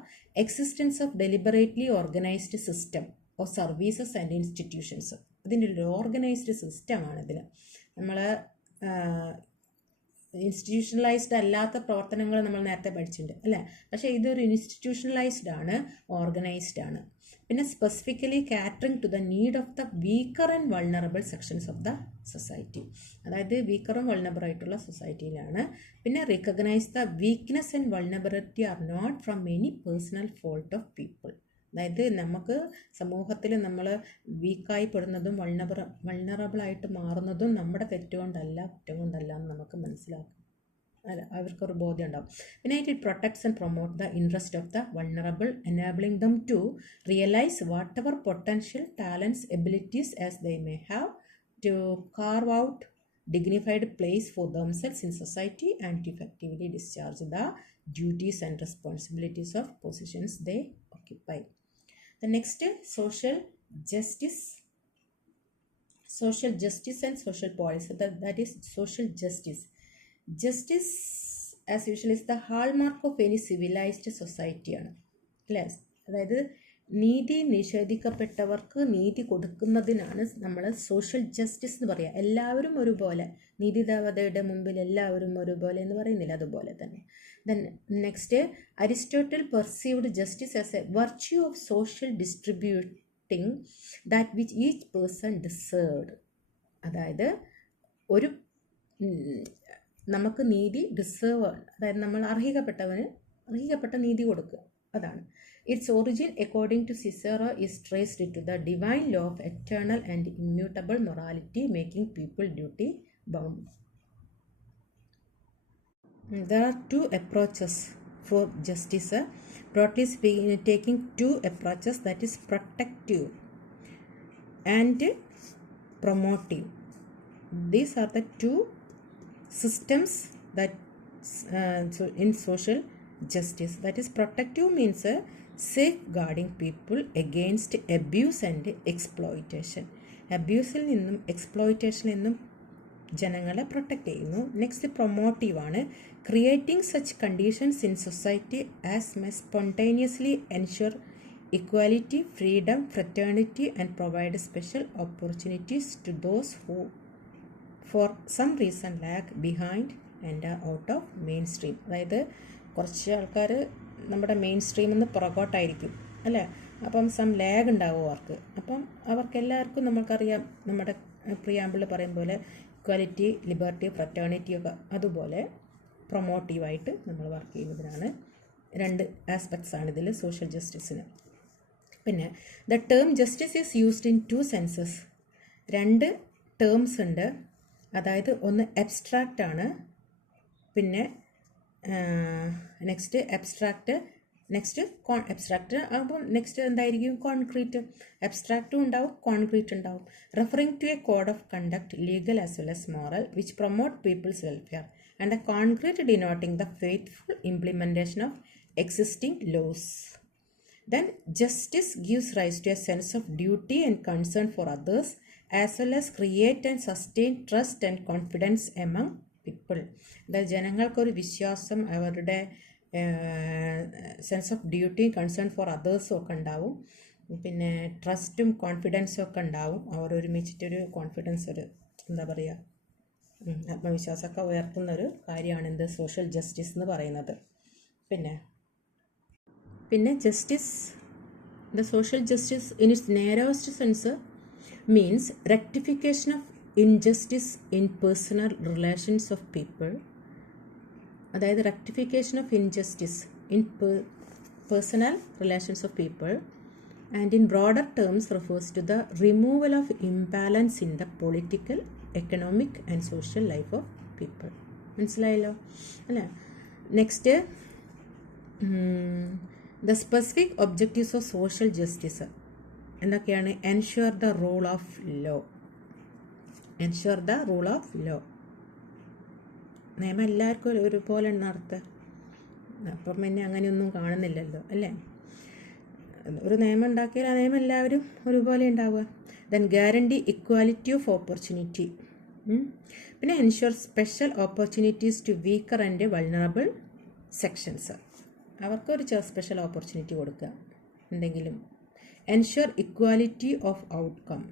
existence of deliberately organized system of services and institutions. ഇതിൻ്റെ ഒരു ഓർഗനൈസ്ഡ് സിസ്റ്റമാണ് ഇതിൽ. നമ്മൾ ഇൻസ്റ്റിറ്റ്യൂഷണലൈസ്ഡ് അല്ലാത്ത പ്രവർത്തനങ്ങൾ നമ്മൾ നേരത്തെ പഠിച്ചിട്ടുണ്ട് അല്ലേ, പക്ഷേ ഇതൊരു ഇൻസ്റ്റിറ്റ്യൂഷണലൈസ്ഡ് ആണ്, ഓർഗനൈസ്ഡ് ആണ്. പിന്നെ specifically catering to the need of the weaker and vulnerable sections of the society. അതായത് വീക്കറും വൾണറബിൾ ആയിട്ടുള്ള സൊസൈറ്റിയിലാണ്. പിന്നെ recognise the weakness and vulnerability are not from any personal fault of people. അതായത് നമുക്ക് സമൂഹത്തിൽ നമ്മൾ വീക്കായി പെടുന്നതും വൾണറബിളായിട്ട് മാറുന്നതും നമ്മുടെ തെറ്റുകൊണ്ടല്ല, കുറ്റം കൊണ്ടല്ല എന്ന് നമുക്ക് മനസ്സിലാക്കും, അല്ല അവർക്കൊരു ബോധ്യം ഉണ്ടാവും. പിന്നെ it protects and promote the interest of the vulnerable, enabling them to realise whatever potential talents abilities as they may have to carve out dignified place for themselves in society and to effectively discharge the duties and responsibilities of positions they occupy. The next, social justice and social policy. That is social justice. Justice as usual is the hallmark of any civilized society ആണ് അല്ലേ. അതായത് നീതി നിഷേധിക്കപ്പെട്ടവർക്ക് നീതി കൊടുക്കുന്നതിനാണ് നമ്മൾ സോഷ്യൽ ജസ്റ്റിസ് എന്ന് പറയുക. എല്ലാവരും ഒരുപോലെ, നീതിദേവതയുടെ മുമ്പിൽ എല്ലാവരും ഒരുപോലെ എന്ന് പറയുന്നില്ല, അതുപോലെ തന്നെ. Then next, Aristotle perceived justice as A virtue of social distributing that which each person deserved. അതായത് ഒരു നമുക്ക് നീതി ഡിസേർവ്, അതായത് നമ്മൾ അർഹിക്കപ്പെട്ട നീതി കൊടുക്കുക, അതാണ്. Its origin, according to Cicero, is traced to the divine law of eternal and immutable morality, making people duty bound. There are two approaches for justice. Broadly speaking, taking two approaches, that is protective and promotive. These are the two systems that in social justice. That is, protective means safeguarding people against abuse and exploitation. അബ്യൂസിൽ നിന്നും എക്സ്പ്ലോയിറ്റേഷനിൽ നിന്നും ജനങ്ങളെ പ്രൊട്ടക്റ്റ് ചെയ്യുന്നു. നെക്സ്റ്റ് പ്രൊമോട്ടീവ് ആണ്. Creating such conditions in society as may spontaneously ensure equality, freedom, fraternity and provide special opportunities to those who for some reason lag behind and are out of mainstream. അതായത് കുറച്ച് ആൾക്കാർ നമ്മുടെ മെയിൻ സ്ട്രീമിൽ നിന്ന് പുറകോട്ടായിരിക്കും അല്ലേ, അപ്പം സം ലാഗ് ഉണ്ടാവും അവർക്ക്. അപ്പം അവർക്കെല്ലാവർക്കും നമുക്കറിയാം, നമ്മുടെ പ്രിയാമ്പിൾ പറയും പോലെ ഇക്വാലിറ്റി, ലിബർട്ടി, ഫ്രറ്റേണിറ്റി ഒക്കെ അതുപോലെ പ്രൊമോട്ടീവായിട്ട് നമ്മൾ വർക്ക് ചെയ്യുന്നതിനാണ്. രണ്ട് ആസ്പെക്ട്സ് ആണ് ഇതിൽ സോഷ്യൽ ജസ്റ്റിസിന്. പിന്നെ the term justice is used in two senses. രണ്ട് ടേംസ് ഉണ്ട്. അതായത് ഒന്ന് അബ്സ്ട്രാക്റ്റ് ആണ്, പിന്നെ നെക്സ്റ്റ് അബ്സ്ട്രാക്റ്റ്, നെക്സ്റ്റ് അബ്സ്ട്രാക്റ്റ്. അപ്പം നെക്സ്റ്റ് എന്തായിരിക്കും? കോൺക്രീറ്റ്. അബ്സ്ട്രാക്റ്റും ഉണ്ടാവും, കോൺക്രീറ്റ് ഉണ്ടാവും. Referring to a code of conduct, legal as well as moral, which promote people's welfare, and a concrete denoting the faithful implementation of existing laws. Then justice gives rise to a sense of duty and concern for others, as well as create and sustain trust and confidence among people. അതായത് ജനങ്ങൾക്കൊരു വിശ്വാസം, അവരുടെ sense of duty, concern for അതേഴ്സും ഒക്കെ ഉണ്ടാവും. പിന്നെ ട്രസ്റ്റും കോൺഫിഡൻസും ഒക്കെ ഉണ്ടാവും. അവർ ഒരുമിച്ചിട്ടൊരു കോൺഫിഡൻസ്, ഒരു എന്താ പറയുക, ആത്മവിശ്വാസമൊക്കെ ഉയർത്തുന്നൊരു കാര്യമാണ് എന്ത് സോഷ്യൽ ജസ്റ്റിസ് എന്ന് പറയുന്നത്. പിന്നെ justice, the social justice in its narrowest sense means rectification of injustice in personal relations of people, അതായത് rectification of injustice in personal relations of people, and in broader terms refers to the removal of imbalance in the political, economic and social life of people. മനസ്സിലായല്ലോ അല്ലേ? Next, the specific objectives of social justice എന്തൊക്കെയാണ്? Ensure the rule of law. Ensure the rule of law. നിയമം എല്ലാവർക്കും ഒരുപോലെ നടത്തുക. അപ്പം പിന്നെ അങ്ങനെയൊന്നും കാണുന്നില്ലല്ലോ അല്ലേ? ഒരു നിയമം ഉണ്ടാക്കിയാൽ ആ നിയമം എല്ലാവരും ഒരുപോലെ ഉണ്ടാവുക. Then guarantee equality of opportunity. പിന്നെ ensure special opportunities to weaker and vulnerable sections. അവർക്കൊരു സ്പെഷ്യൽ ഓപ്പർച്യൂണിറ്റി കൊടുക്കുക എന്തെങ്കിലും. Ensure equality of outcome.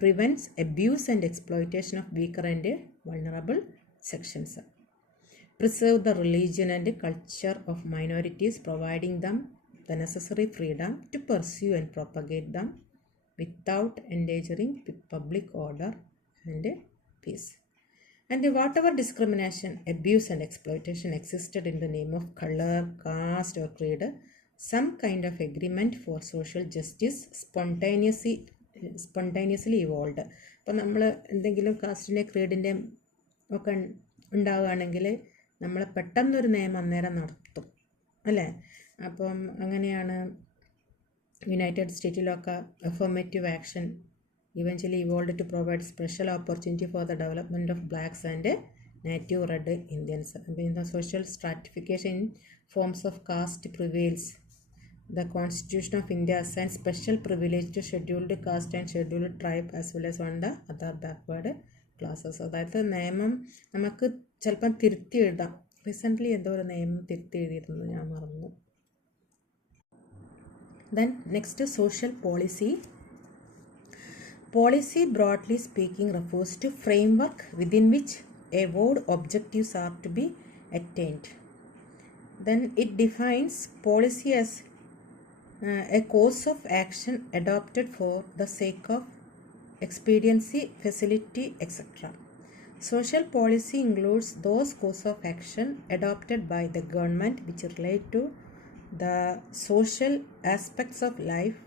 Prevents abuse and exploitation of weaker and vulnerable sections. Preserve the religion and culture of minorities, providing them the necessary freedom to pursue and propagate them without endangering public order and peace. And whatever discrimination, abuse and exploitation existed in the name of color, caste or creed, some kind of agreement for social justice spontaneously evolved. അപ്പം നമ്മൾ എന്തെങ്കിലും കാസ്റ്റിൻ്റെ ക്രീഡിൻ്റെ ഒക്കെ ഉണ്ടാവുകയാണെങ്കിൽ നമ്മൾ പെട്ടെന്നൊരു നിയമം അന്നേരം നടത്തും അല്ലേ? അപ്പം അങ്ങനെയാണ് യുണൈറ്റഡ് സ്റ്റേറ്റിലൊക്കെ affirmative action eventually evolve to provide special opportunity for the development of blacks and native red Indians. അപ്പോൾ in the social stratification in forms of caste prevails. The Constitution of India assigns special privilege to scheduled caste and scheduled tribe as well as on the other backward classes. അതായത് നിയമം നമുക്ക് ചിലപ്പം തിരുത്തി എഴുതാം. റീസെൻ്റ്ലി എന്തോ ഒരു നിയമം തിരുത്തി എഴുതിയിരുന്നു, ഞാൻ മറന്നു. Then next, social policy. Policy, broadly speaking, refers to framework within which avowed objectives are to be attained. Then it defines policy as a course of action adopted for the sake of expediency, facility, etc. Social policy includes those course of action adopted by the government which relate to the social aspects of life,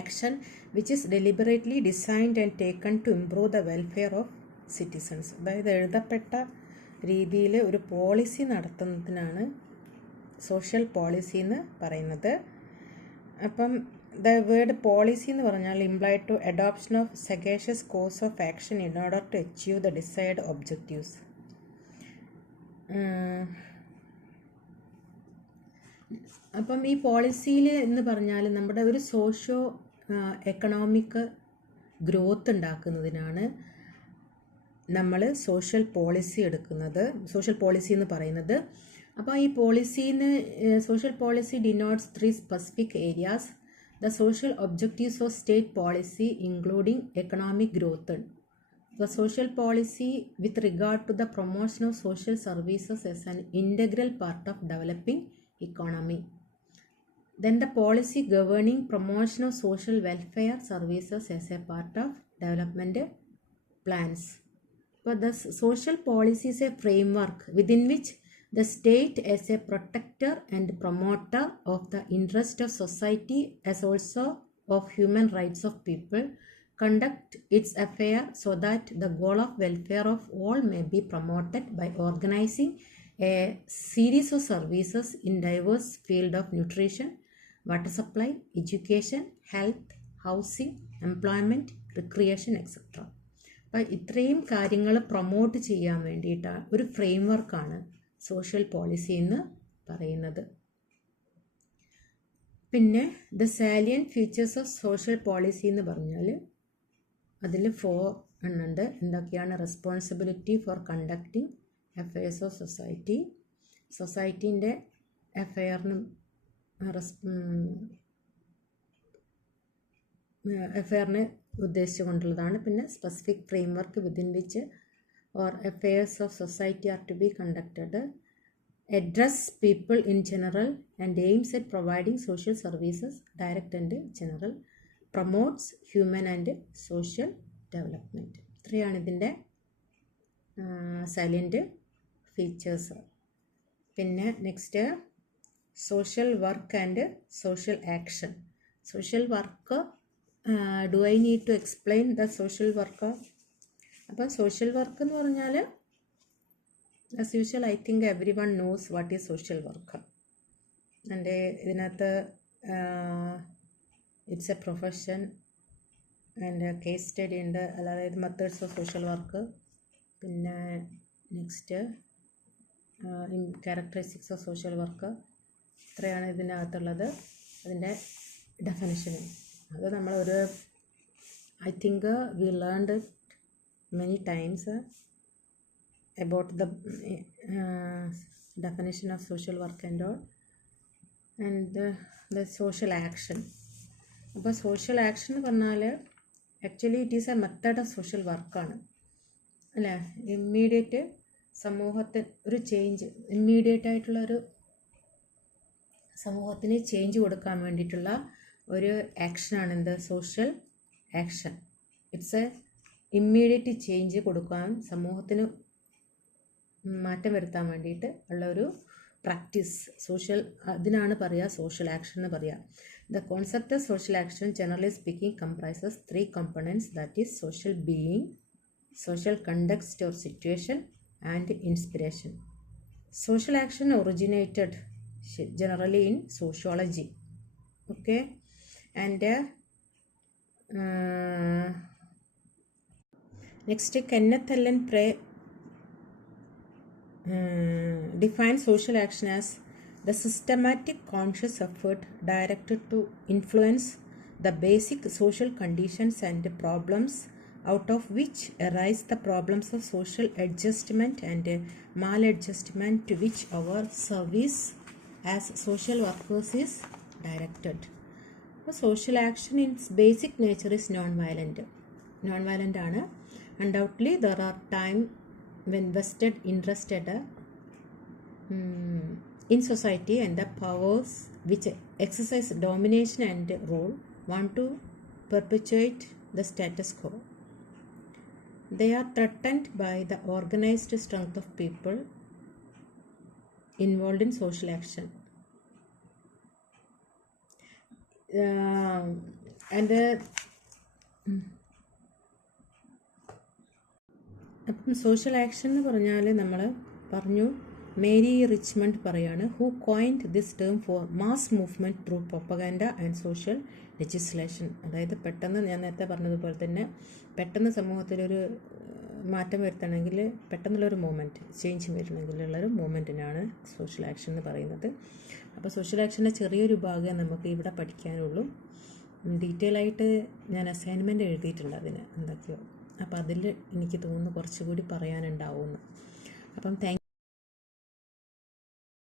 action which is deliberately designed and taken to improve the welfare of citizens. അതായത് എഴുതപ്പെട്ട രീതിയിൽ ഒരു പോളിസി നടത്തുന്നതിനാണ് സോഷ്യൽ പോളിസി എന്ന് പറയുന്നത്. അപ്പം ദ വേർഡ് പോളിസി എന്ന് പറഞ്ഞാൽ implied to adoption of sagacious course of action in order to achieve the desired objectives. അപ്പം ഈ പോളിസിയിൽ എന്ന് പറഞ്ഞാൽ നമ്മുടെ ഒരു സോഷ്യോ എക്കണോമിക് ഗ്രോത്ത് ഉണ്ടാക്കുന്നതിനാണ് നമ്മൾ സോഷ്യൽ പോളിസി എടുക്കുന്നത്, സോഷ്യൽ പോളിസി എന്ന് പറയുന്നത്. അപ്പോൾ ഈ പോളിസിന്ന് social policy denotes 3 specific areas. The social objectives of state policy including economic growth. The social policy with regard to the promotion of social services as an integral part of developing economy. Then the policy governing promotion of social welfare services as a part of development plans. But the social policy is a framework within which the state as a protector and promoter of the interest of society as also of human rights of people conduct its affair so that the goal of welfare of all may be promoted by organizing a series of services in diverse field of nutrition, water supply, education, health, housing, employment, recreation, etc. അപ്പോൾ ഇത്രയും കാര്യങ്ങൾ പ്രൊമോട്ട് ചെയ്യാൻ വേണ്ടിയിട്ടാണ് ഒരു ഫ്രെയിംവർക്കാണ് സോഷ്യൽ പോളിസി എന്ന് പറയുന്നത്. പിന്നെ the salient features of social policy എന്ന് പറഞ്ഞാൽ അതിൽ 4 എണ്ണുണ്ട്. എന്തൊക്കെയാണ്? Responsibility for conducting affairs of society, സൊസൈറ്റീൻ്റെ അഫയറിനും അഫയറിനെ ഉദ്ദേശിച്ചുകൊണ്ടുള്ളതാണ്. പിന്നെ specific framework within which or affairs of society are to be conducted, address people in general and aims at providing social services direct and general, promotes human and social development. ഇത്രയാണ് ഇതിൻ്റെ സൈലൻറ്റ് ഫീച്ചേഴ്സ്. പിന്നെ next social work and social action. Social work, do I need to explain the social work? അപ്പം സോഷ്യൽ വർക്ക് എന്ന് പറഞ്ഞാൽ as usual I think everyone knows what is social work. എൻ്റെ ഇതിനകത്ത് it's a profession and case study ഉണ്ട്, അതായത് മെത്തേഡ്സ് ഓഫ് സോഷ്യൽ വർക്ക്. പിന്നെ next characteristics of social work. ഇത്രയാണ് ഇതിനകത്തുള്ളത്, അതിൻ്റെ ഡെഫിനിഷനും. അത് നമ്മളൊരു I think we learned many times about the definition of social work and all, and the social action. അപ്പോൾ സോഷ്യൽ ആക്ഷൻ എന്ന് പറഞ്ഞാൽ actually it is A method of social വർക്കാണ് അല്ലേ. ഇമ്മീഡിയറ്റ് സമൂഹത്തിൽ ഒരു ചേഞ്ച്, ഇമ്മീഡിയറ്റ് ആയിട്ടുള്ളൊരു സമൂഹത്തിന് ചേഞ്ച് കൊടുക്കാൻ വേണ്ടിയിട്ടുള്ള ഒരു ആക്ഷനാണ് എന്ത്, social action. It's A immediate change കൊടുക്കാൻ, സമൂഹത്തിന് മാറ്റം വരുത്താൻ വേണ്ടിയിട്ട് ഉള്ള ഒരു പ്രാക്ടീസ് സോഷ്യൽ, അതിനാണ് പറയുക സോഷ്യൽ ആക്ഷൻ എന്ന് പറയുക. The concept of social action generally speaking comprises 3 components, that is social being, social context or situation and inspiration. Social action originated generally in sociology, okay, and next Kenneth Allen Pray defines social action as the systematic conscious effort directed to influence the basic social conditions and problems out of which arise the problems of social adjustment and maladjustment to which our service as social workers is directed. Social action in its basic nature is non-violent. Non-violent ആണ്. Undoubtedly there are times when vested interest in society and the powers which exercise domination and rule want to perpetuate the status quo. They are threatened by the organized strength of people involved in social action. അപ്പം സോഷ്യൽ ആക്ഷൻ എന്ന് പറഞ്ഞാൽ നമ്മൾ പറഞ്ഞു, മേരി റിച്ച്മണ്ട് പറയാണ്, who coined this term four mass movement through propaganda and social legislation. അതായത് പെട്ടെന്ന് ഞാൻ നേരത്തെ പറഞ്ഞതുപോലെ തന്നെ പെട്ടെന്ന് സമൂഹത്തിലൊരു മാറ്റം വരുത്തണമെങ്കിൽ, പെട്ടെന്നുള്ളൊരു മൂവ്മെൻറ്റ്, ചേഞ്ച് വരണമെങ്കിലുള്ളൊരു മൂവ്മെൻറ്റിനാണ് സോഷ്യൽ ആക്ഷൻ എന്ന് പറയുന്നത്. അപ്പോൾ സോഷ്യൽ ആക്ഷൻ്റെ ചെറിയൊരു ഭാഗമേ നമുക്ക് ഇവിടെ പഠിക്കാനുള്ളൂ. ഡീറ്റെയിൽ ആയിട്ട് ഞാൻ അസൈൻമെൻറ്റ് എഴുതിയിട്ടുണ്ട് അതിന് എന്തൊക്കെയോ. അപ്പോൾ അതിൽ എനിക്ക് തോന്നുന്നു കുറച്ചുകൂടി പറയാനുണ്ടാവുമെന്ന്. അപ്പം താങ്ക്